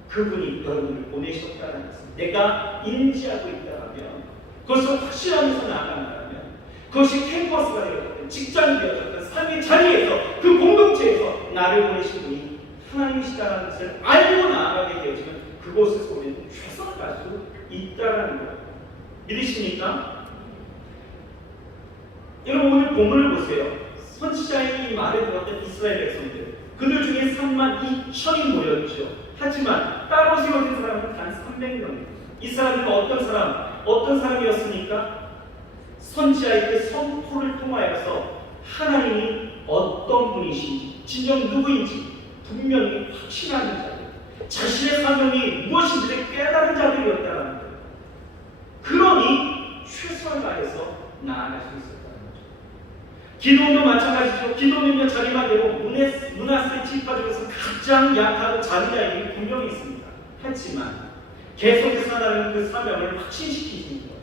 그분이 여러분을 보내셨다는 것을 내가 인지하고 있다면, 그것을 확신하면서 나아간다면, 그것이 캠퍼스가 되어졌든 직장이 되어졌든 삶의 자리에서 그 공동체에서 나를 보내신 분이 하나님이시다는 것을 알고 나아가게 되어지면 그곳에서 우리는 최선을 다할 수 있다는 거예요. 믿으십니까? 여러분, 오늘 본문을 보세요. 선지자의 이 말을 들었던 이스라엘 백성들, 그들 중에 32,000이 모였죠. 하지만 따로 세워진 사람은 단 300명입니다. 이 사람들은 어떤 사람이었습니까? 선지자의 그 선포를 통하여서 하나님이 어떤 분이신지, 진정 누구인지 분명히 확신하는 자들, 자신의 사명이 무엇인지를 깨달은 자들이었다는 거예요. 그러니 최선을 다해서 나아갈 수 있었다는 거죠. 기도원도 마찬가지죠. 기도원은요, 자기마대로 므낫세 지파 중에서 가장 약하고 작은 자에게 분명히 있습니다. 하지만 계속해서 하나님은 그 사명을 확신시키신 거예요.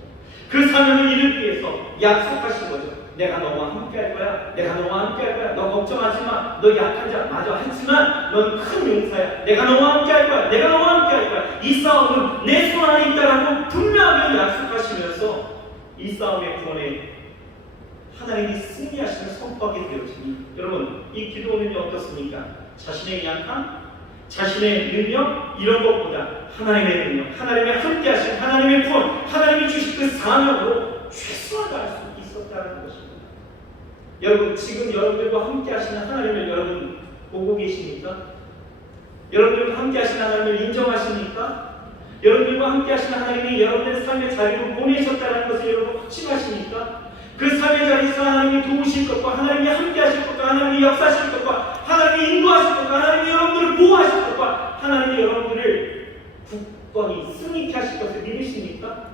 그 사명을 이루기 위해서 약속하신 거죠. 내가 너와 함께 할 거야. 내가 너와 함께 할 거야. 너 걱정하지 마. 너 약한 자 맞아. 하지만 넌 큰 용사야. 내가 너와 함께 할 거야. 내가 너와 함께 할 거야. 이 싸움은 내 손 안에 있다라고 분명하게 약속하시면서 이 싸움의 구원에 하나님이 승리하시는 선포하게 되어지니, 여러분, 이 기도는요 어떻습니까? 자신의 약함, 자신의 능력, 이런 것보다 하나님의 능력, 하나님의 함께하신 하나님의 구원, 하나님이 주신 그 사명으로 최선을 다할 수 있었다는 것입니다. 여러분, 지금 여러분들과 함께하시는 하나님을 여러분 보고 계십니까? 여러분들과 함께하시는 하나님을 인정하십니까? 여러분들과 함께하시는 하나님이 여러분의 삶의 자리로 보내셨다는 것을 여러분 확신하십니까? 그 삶의 자리에서 하나님이 도우실 것과 하나님이 함께하실 것과 하나님이 역사하실 것과 하나님이 인도하실 것과 하나님이 여러분들을 보호하실 것과 하나님이 여러분들을 굳건히 승리케 하실 것을 믿으십니까?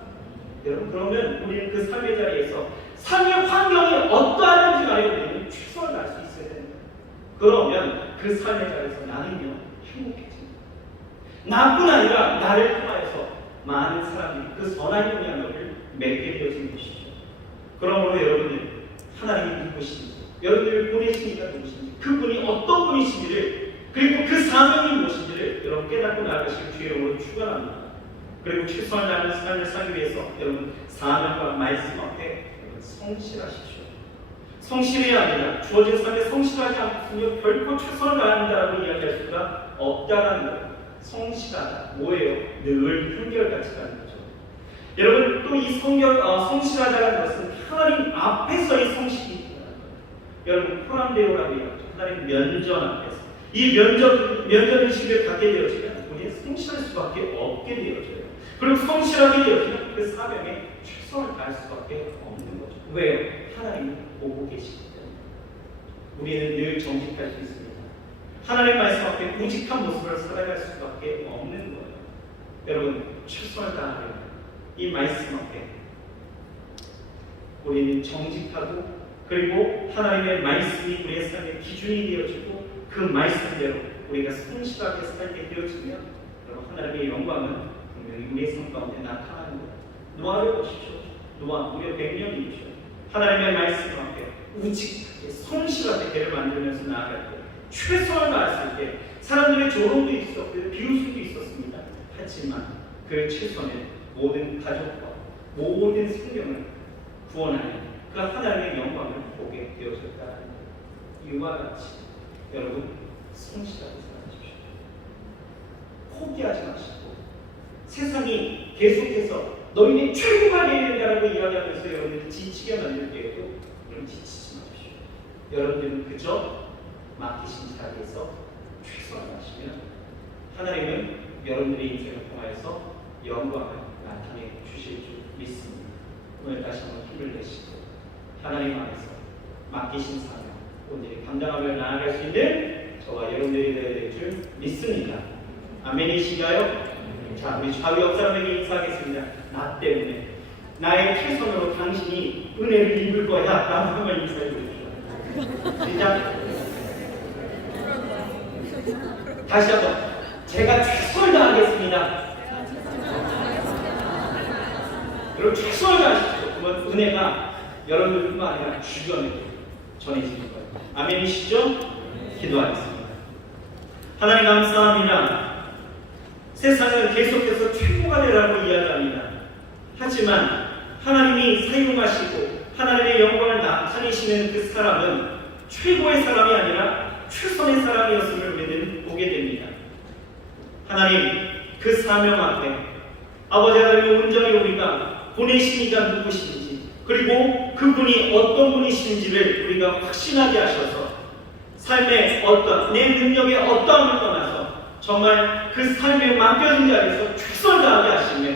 여러분, 그러면 우리는 그 삶의 자리에서 삶의 환경이 어떠하든지 간에 우리는 최선을 다할 수 있어야 됩니다. 그러면 그 삶의 자리에서 나는요 행복해집니다. 나뿐 아니라 나를 통하여서 많은 사람들이 그 선한 영향력을 맺게 되어진 것이죠. 그러므로 여러분들, 하나님이 누구신지, 여러분들을 보내시니까 누구신지, 그분이 어떤 분이신지를, 그리고 그 사명이 무엇인지를 여러분 깨닫고 나아가시길 주의 이름으로 축원합니다. 그리고 최선을 다하는 삶을 살기 위해서 여러분 사명과 말씀 앞에 성실하십시오. 성실해야 합니다. 주어진 삶에 성실하지 않고서는 결코 최선을 다한다라고 이야기할 수가 없다라는 거예요. 성실하다 뭐예요? 늘 한결같이 가는 거죠. 여러분, 또 이 성실하다는 것은 하나님 앞에서의 성실이 있다는 거예요. 여러분, 코란데오라고 이야기하죠. 하나님 면전 앞에서 이 면전의식을 갖게 되어지면 우리는 성실할 수밖에 없게 되어져요. 그리고 성실하게 되어지면 그 사명에 최선을 다할 수밖에 없는 거죠. 왜요? 하나님이 보고 계시기 때문에. 우리는 늘 정직할 수 있습니다. 하나님 말씀 앞에 우직한 모습을 살아갈 수밖에 없는 거예요. 여러분, 최선을 다하는 이 말씀 앞에 우리는 정직하고, 그리고 하나님의 말씀이 우리의 삶의 기준이 되어지고, 그 말씀대로 우리가 성실하게 살게 되어지면 여러분, 하나님의 영광은 분명히 우리의 삶 가운데 나타나는 거예요. 노아를 보십시오. 노아 무려 100년이죠. 하나님의 말씀 앞에 우직하게 성실하게 배를 만들면서 나아갈 때, 최선을 다했을 때 사람들의 조롱도 있었고 비웃음도 있었습니다. 하지만 그 최선에 모든 가족과 모든 생명을 구원하는 그 하나님의 영광을 보게 되어졌다는 이와 같이 여러분, 성실하게 살아가십시오. 포기하지 마시고, 세상이 계속해서 너희는 최고가 되어야 된다라고 이야기하면서 여러분들이 지치게 만들 때에도 여러분 지치지 마십시오. 여러분들은 그저 맡기신 자리에서 최선을 다하시면 하나님은 여러분들의 인생을 통하여서 영광을 나타내 주실 줄 믿습니다. 오늘 다시 한번 힘을 내시고 하나님 안에서 맡기신 사명 오늘 감당하며 나아갈 수 있는 저와 여러분들이 되어야 될 줄 믿습니다. 아멘이신가요? 자, 우리 좌우 옆 사람에게 인사하겠습니다. 나 때문에 나의 최선으로 당신이 은혜를 입을 거야 라고 한번 인사해 주십시오. 시작. 다시 한번 제가 최선을 다하겠습니다. 그리고 최선을 다하십시오. 그러면 은혜가 여러분들뿐만 아니라 주변에 전해지는 거예요. 아멘이시죠? 기도하겠습니다. 하나님 감사합니다. 세상은 계속해서 최고가 되라고 이야기합니다. 하지만 하나님이 사용하시고 하나님의 영광을 나타내시는 그 사람은 최고의 사람이 아니라 최선의 사람이었음을 우리는 보게 됩니다. 하나님, 그 사명 앞에 아버지 하나님의 온전히 우리가 보내신 이가 누구신지, 그리고 그분이 어떤 분이신지를 우리가 확신하게 하셔서 삶의 어떤, 내 능력의 어떠함을 떠나서 정말 그 삶에 맡겨진 자리에서 최선을 다하게 하시며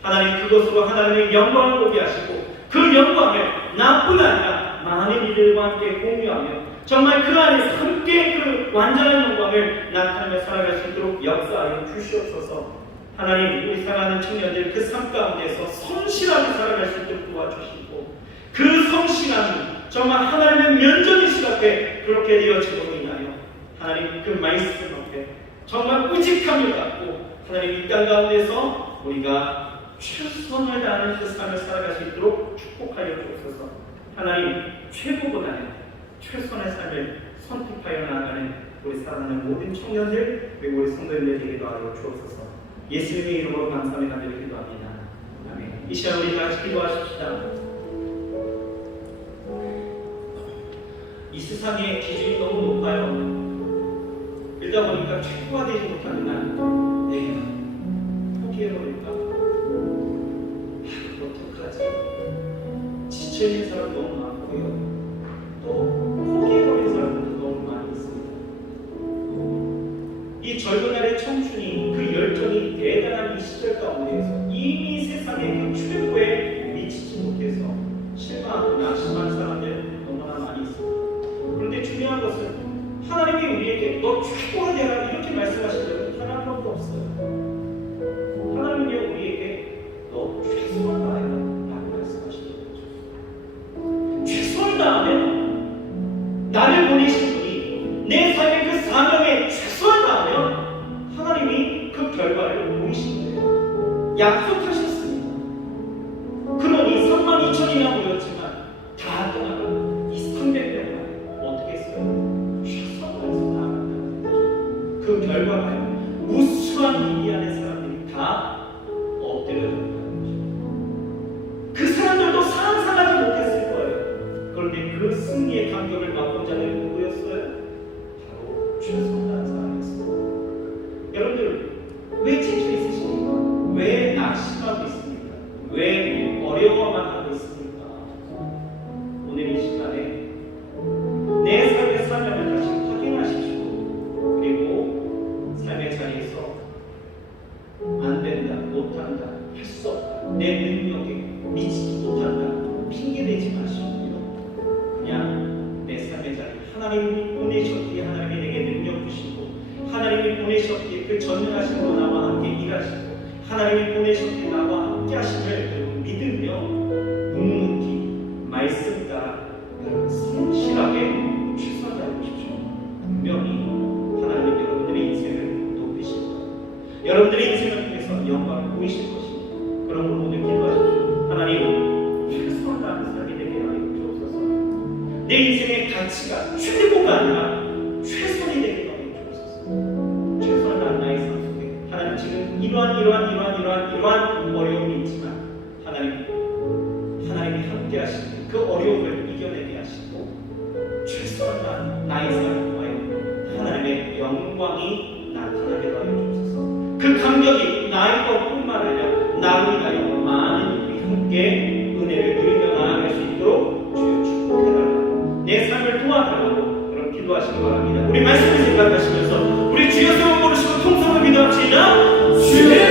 하나님, 그것으로 하나님의 영광을 보게 하시고 그 영광을 나뿐 아니라 많은 이들과 함께 공유하며 정말 그 안에서 함께 그 완전한 영광을 나타내며 살아갈 수 있도록 역사하여 주시옵소서. 하나님, 우리 사랑하는 청년들 그 삶 가운데서 성실하게 살아갈 수 있도록 도와주시고 그 성실함이 정말 하나님의 면전이시 앞에 그렇게 되어지도록 인하여 하나님 그 말씀 앞에 정말 꾸직함을 갖고 하나님 이 땅 가운데서 우리가 최선을 다하는 그 삶을 살아갈 수 있도록 축복하여 주옵소서. 하나님, 최고보다는 최선의 삶을 선택하여 나아가는 우리 사랑하는 모든 청년들 그리고 우리 성도님들 되기도 하여 주옵소서. 예수님의 이름으로 감사하며 간절히 기도합니다. 아멘. 이 시간 우리 다 같이 기도하십시다. 이 세상의 기준이 너무 높아요. 그러다 보니까 최고가 되지 못하는 난 내가 포기해버릴까? 어떡하지? 지쳐있는 사람 너무 많고요. 또 포기해버린 사람들도 너무 많이 있습니다. 이 젊은 날의 청춘이 그 열정이 대단한 이 시절 가운데에서 이미 세상의 그 최고에 미치지 못해서 실망하고 낙심한 사람들 너무나 많이 있습니다. 그런데 중요한 것은 하나님이 우리에게 너 최고가 되라 이렇게 말씀하신 적은 단 한 번도 없어요. 하나님이 우리에게 너 최선을 다해라 라고 말씀하신 거죠. 최선을 다하면 나를 보내신 분이 내 삶의 그 사명에 최선을 다하면 하나님이 그 결과를 보이신 거예요. 약속하셨습니다. 그러니 32,000이나 모였지만 다 떠나가 이 300명만 어떻게 했어요? 최선을 다해서 나아간다는 거죠. 그 결과가요, 무수한 미디안의 사람들이 다 엎드려졌다는 거죠. 그 사람들도 상상하지 못했을 거예요. 그런데 그 승리의 감격을 맛본 자들이 누구였어요? 바로 최선을 다한 사람이었습니다. 여러분들, 왜 지쳐 있으십니까? 왜 낙심하고 있습니까? 왜 어려워만 하고 있습니까? 오늘 이 시간에 내 삶의 사명을 다시 확인하십시오. 그리고 삶의 자리에서 안 된다, 못한다, 할 수 없다, 내 능력에 미치지 못한다 핑계대지 마시고요. 그냥 내 삶의 자리, 하나님이 보내셨기에 하나님이 내게 능력 주시고 하나님이 보내셨기에 그 전능하신 나와 함께 일하시고 하나님이 보내셨기에 나와 함께 하심을 믿으며 묵묵히 말씀 따라 여러분 성실하게 최선을 다해보십시오. 분명히 하나님이 여러분들의 인생을 높이실 거예요. 여러분들의 인생을 통해서 영광을 보이실 것입니다. 그러므로 오늘 기도하십시오. 하나님, 최선을 다하는 삶이 되게 하여 주옵소서. 내 인생의 가치가 최고가 아니라 최선이 되게 하여 주옵소서. 최선을 다한 나의 삶 속에 하나님 지금 이러한 어려움이 있지만 하나님이 함께 하시고 그 어려움을 이겨내게 하시고 최선을 다한 나의 삶을 통하여 하나님의 영광이 나타나게 하여 주옵소서. 그 감격이 나의 것뿐만 아니라 나로 인하여 많은 이들이 함께 은혜를 누리며 나아갈 수 있도록 주여 축복해달라고 내 삶을 도와달라고 그런 기도하시기 바랍니다. 우리 말씀을 생각하시면서 우리 주여 세워 부르시고 통성을 기도합시다. 주여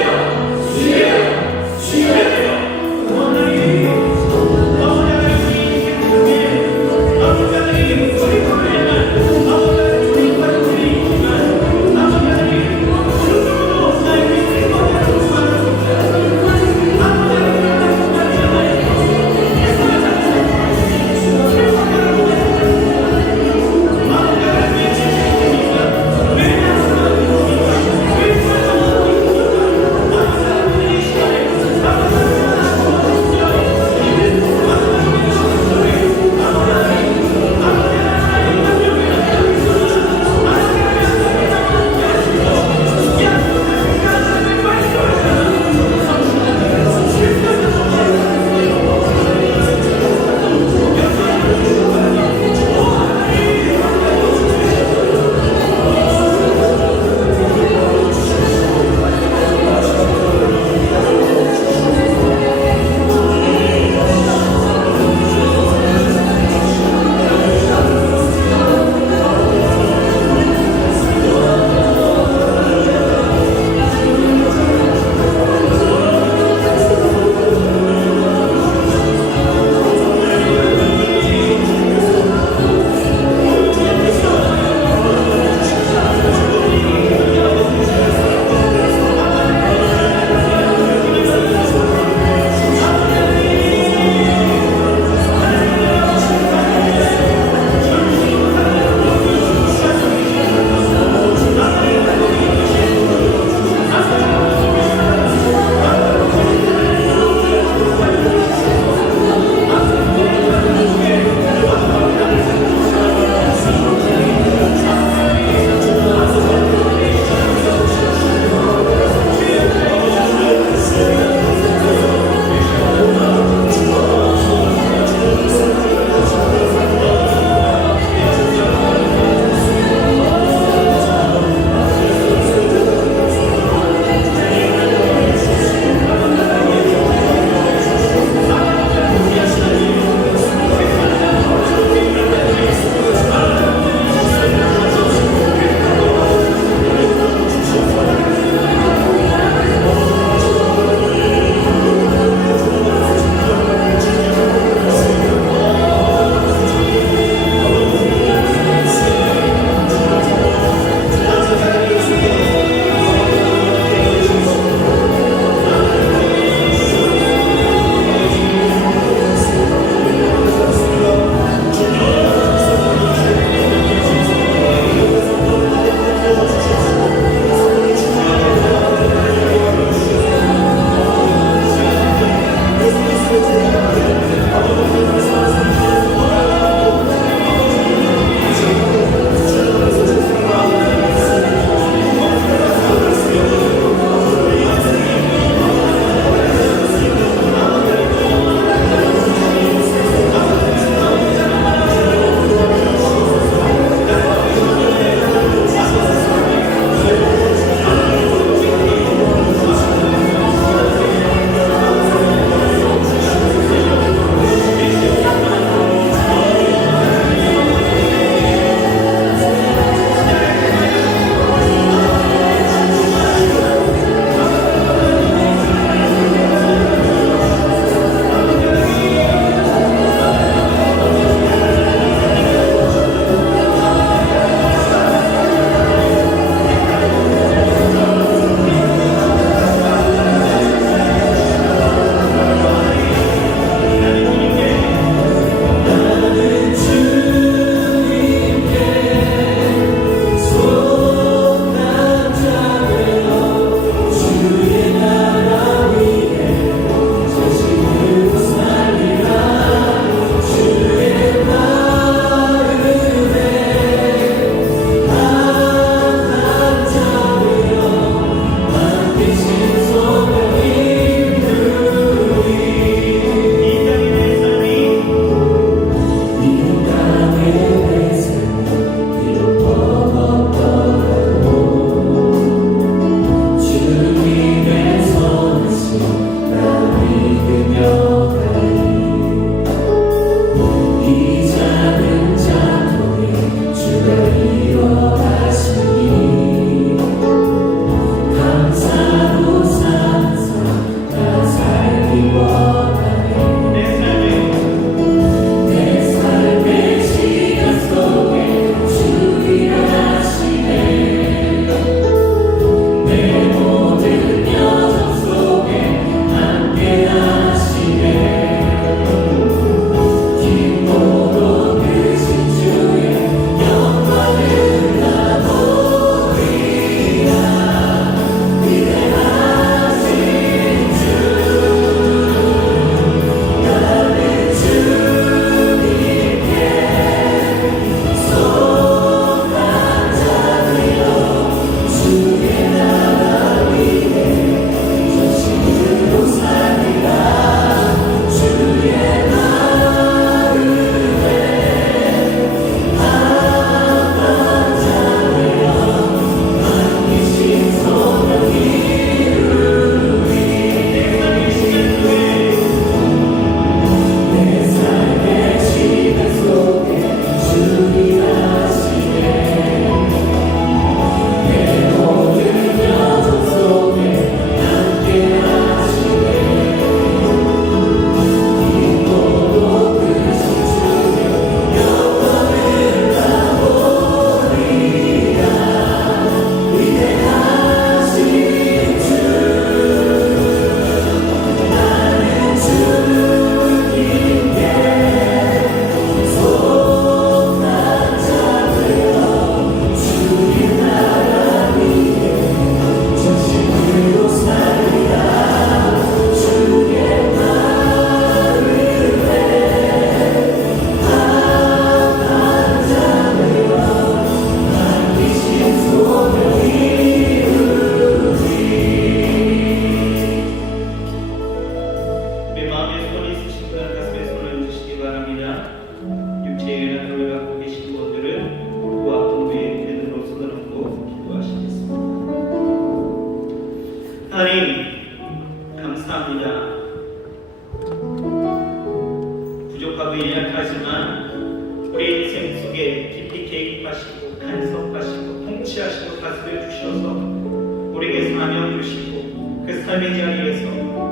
삶의 자리에서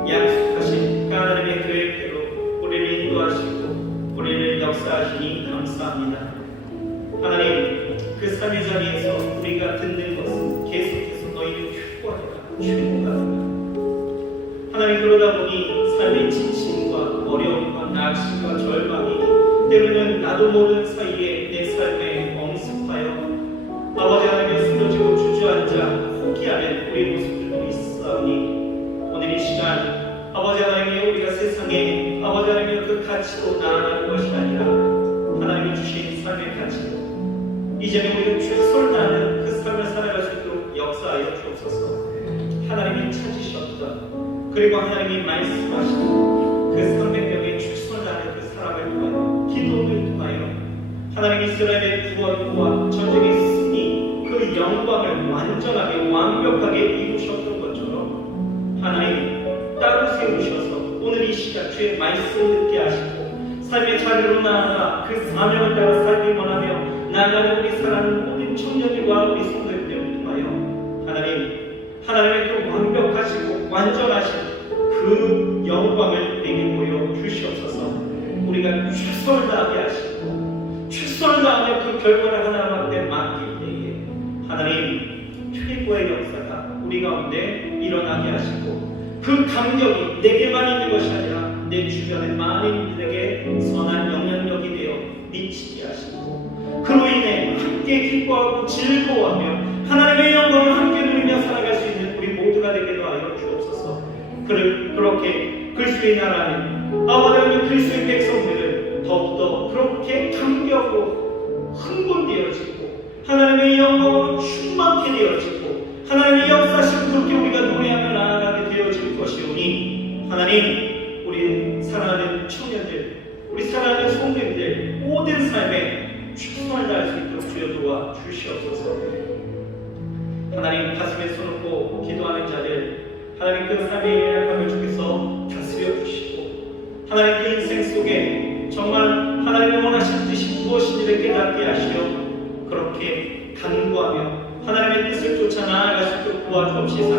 약속하신 하나님의 계획대로 우리를 인도하시고 우리를 역사하시니 감사합니다. 하나님, 그 삶의 자리에서 우리가 듣는 것은 계속해서 너희는 충고하라. 하나님, 그러다 보니 삶의 지침과 어려움과 낙심과 절망이 때로는 나도 모르는 사이에 내 삶에 엄습하여 아버지 하나님의 쓰러지고 주저앉아 포기하는 우리 모습들도 있사오니 오늘 이 시간 아버지 하나님의 우리가 세상에 아버지 하나님의 그 가치로 나아가는 것이 아니라 하나님이 주신 삶의 가치로 이제는 우리가 최선을 다하는 그 삶을 살아갈 수 있도록 역사하여 주옵소서. 하나님이 찾으셨던 그리고 하나님이 말씀하신 그 300명의 최선을 다하는 그 사람을 통하여 기도를 통하여 하나님 이스라엘의 구원과 전쟁의 승리 그 영광을 완전하게 완벽하게 이루셨던 것처럼 하나님 따로 세우셔서 오늘 이 시간 주의 말씀을 듣게 하시고 삶의 자리로 나아가 그 사명을 따라 살기 원하며 나아가는 우리 사랑하는 모든 청년들과 우리 성도들을 통하여 하나님의 그 완벽하시고 완전하신 그 영광을 내게 보여주시옵소서. 우리가 최선을 다하게 하시고 최선을 다하며 그 결과를 하나님한테 맡길 때에 하나님 최고의 역사가 우리 가운데 일어나게 하시고 그 감격이 내게만 있는 것이 아니라 내 주변의 많은 이들에게 선한 영향력이 되어 미치게 하시고 그로 인해 함께 기뻐하고 즐거워하며 하나님의 영광을 함께 누리며 살아갈 수 있는 우리 모두가 되기도 하여 주옵소서. 그렇게 그리스도의 나라는 아버지 하나님 그리스도의 백성들은 더욱더 그렇게 감격으로 흥분되어지고 하나님의 영광으로 충만케 되어지고 하나님의 역사시고 그렇게 우리가 노래하며 나아가게 되어질 것이오니 하나님, 우리 사랑하는 청년들, 우리 사랑하는 성도님들 모든 삶에 최선을 다할 수 있도록 주여 도와 주시옵소서. 하나님, 가슴에 손놓고 기도하는 자들 하나님 그 삶의 예약함을 주께서 다스려 주시고 하나님 그 인생 속에 정말 하나님의 원하시는 뜻이 무엇인지를 깨닫게 하시어 그렇게 간구하며 하나님의 뜻을 쫓아 나아갈 수 있도록 도와주옵시사.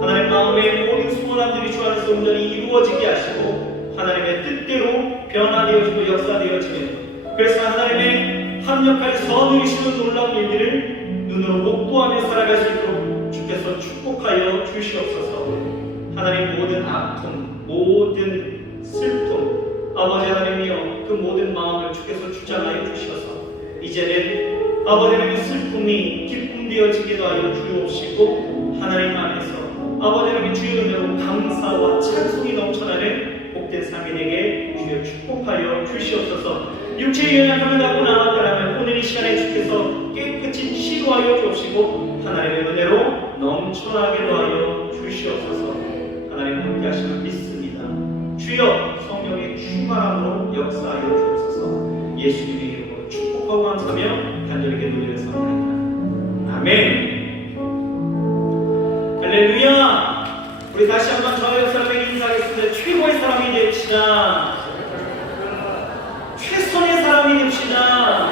하나님 마음의 모든 소원함들이 주 안에서 온전히 이루어지게 하시고 하나님의 뜻대로 변화되어지고 역사되어지는 그래서 하나님의 합력할 선으시는 놀라운 일들을 눈으로 목도하며 살아갈 수 있도록 주께서 축복하여 주시옵소서. 하나님 모든 아픔, 모든 슬픔, 아버지 하나님이여 그 모든 마음을 주께서 주장하여 주셔서 이제는 아버지 하나님의 슬픔이 기쁨 되어지기도 하여 주옵시고 하나님 안에서 아버지 하나님의 주의 은혜로 감사와 찬송이 넘쳐나는 복된 삶이 되게 주여 축복하여 주시옵소서. 육체의 연약함을 갖고 나왔다라면 오늘 이 시간에 주께서 깨끗이 치료하여 주옵시고 하나님의 은혜로 넘쳐나게 하여 주시옵소서. 하나님 함께 하시는 믿습니다. 주여 성령의 충만함으로 역사하여 주옵소서. 예수님의 이름으로 축복하고 감사하며 간절하게 노래했습니다. 아멘. 할렐루야. 우리 다시 한번 저의 사람에게 인사하겠습니다. 최고의 사람이 됩시다. 최선의 사람이 됩시다.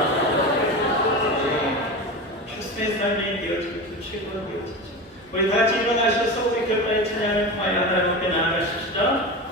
최선의 삶이 되어지고 최고가 되어지죠. 우리 다 같이 일어나셔서 우리 결단의 찬양을 통하여 하나님 앞에 나아가십시다.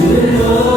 주를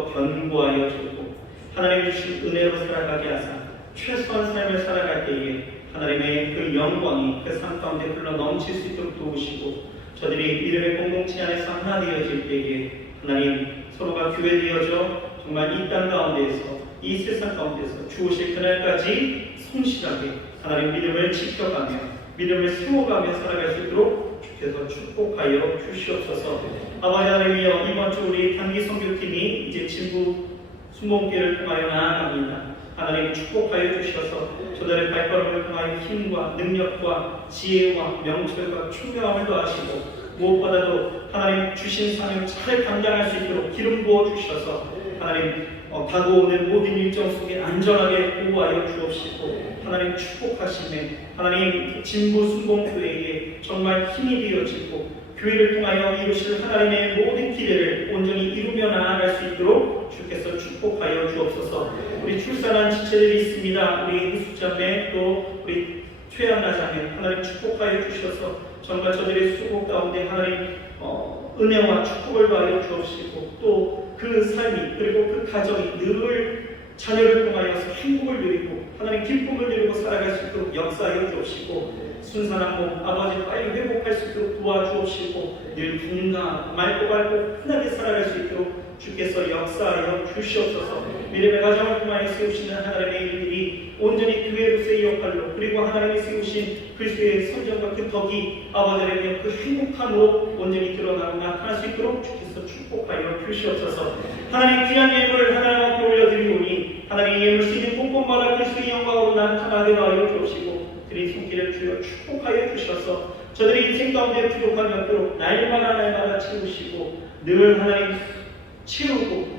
더욱더 견고하여 주고 하나님이 주신 은혜로 살아가게 하사 최소한 삶을 살아갈 때에 하나님의 그 영광이 그 삶 가운데 흘러 넘칠 수 있도록 도우시고 저들이 믿음의 공동체 안에서 하나 되어질 때에 하나님 서로가 교회 되어져 정말 이 땅 가운데에서 이 세상 가운데서 주오실 그날까지 성실하게 하나님 믿음을 지켜가며 믿음을 세워가며 살아갈 수 있도록 주께서 축복하여 주시옵소서. 아버지 하나님이여 이번 주 우리 단기 선교팀이 이제 진부 순복음교회를 통하여 나아갑니다. 하나님 축복하여 주셔서 저들의 발걸음을 통하여 힘과 능력과 지혜와 명철과 총명함을 더하시고 무엇보다도 하나님 주신 사명 잘 감당할 수 있도록 기름 부어 주셔서 하나님 다가오는 모든 일정 속에 안전하게 보호하여 주옵시고 하나님 축복하시네 하나님 진부 순복음교회에 정말 힘이 되어지고 교회를 통하여 이루실 하나님의 모든 기대를 온전히 이루며 나아갈 수 있도록 주께서 축복하여 주옵소서. 우리 출산한 지체들이 있습니다. 우리 희수자매 또 우리 최양나 자매 하나님 축복하여 주셔서 정말 저들의 수고 가운데 하나님 은혜와 축복을 더하여 주옵시고 또 그 삶이 그리고 그 가정이 늘 자녀를 통하여서 행복을 누리고 하나님 기쁨을 누리고 살아갈 수 있도록 역사하여 주옵시고 순산한 몸 아버지 빨리 회복할 수 있도록 도와주옵시고 늘 건강 맑고 편하게 살아갈 수 있도록 주께서 역사하여 주시옵소서. 믿음의 가정을 통하여 세우시는 하나님의 일들이 온전히 교회로서의 역할로 그리고 하나님이 세우신 그리스도의 선정과 그 덕이 아버지의 그 행복함으로 온전히 드러나고 나타날 수 있도록 주께서 축복하여 주시옵소서. 하나님 귀한 예물을 하나님 앞에 올려드리오니 하나님 예물 쓰이는 곳곳마다 그리스도의 영광으로 나타나게 하여 주옵시고 그리 손길을 주여 축복하여 주셔서 저들의 인생 가운데 부족함이 없도록 날마다 채우시고 늘 하나님 채우고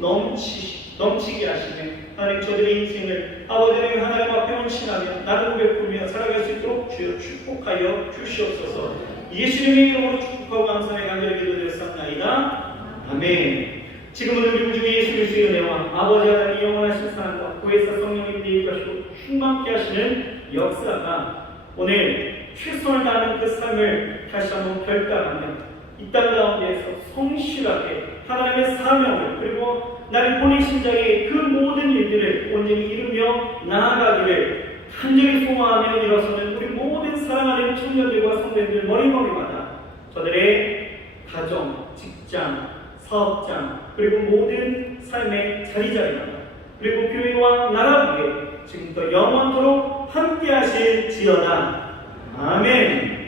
넘치게 하시네 하나님 저들의 인생을 아버지의 하나님 앞에 헌신하며 나를 베풀며 살아갈 수 있도록 주여 축복하여 주시옵소서. 예수님의 이름으로 축복하고 감사하며 간절히 기도드렸사옵나이다. 아멘. 지금은 우리 주 예수 그리스도의 은혜와 아버지 하나님의 영원하신 사랑과 구혜사 성령님의 임하시고 충만케 하시는 역사가 오늘 최선을 다하는 그 삶을 다시 한번 결단하며 이 땅 가운데에서 성실하게 하나님의 사명을 그리고 나를 보내신 자의 그 모든 일들을 온전히 이루며 나아가기를 간절히 소망하며 일어서는 우리 모든 사랑하는 청년들과 성도님들 머리머리마다 저들의 가정, 직장, 사업장 그리고 모든 삶의 자리자리마다 그리고 교회와 나라 위에 지금부터 영원토록 함께 하실지어다. 아멘.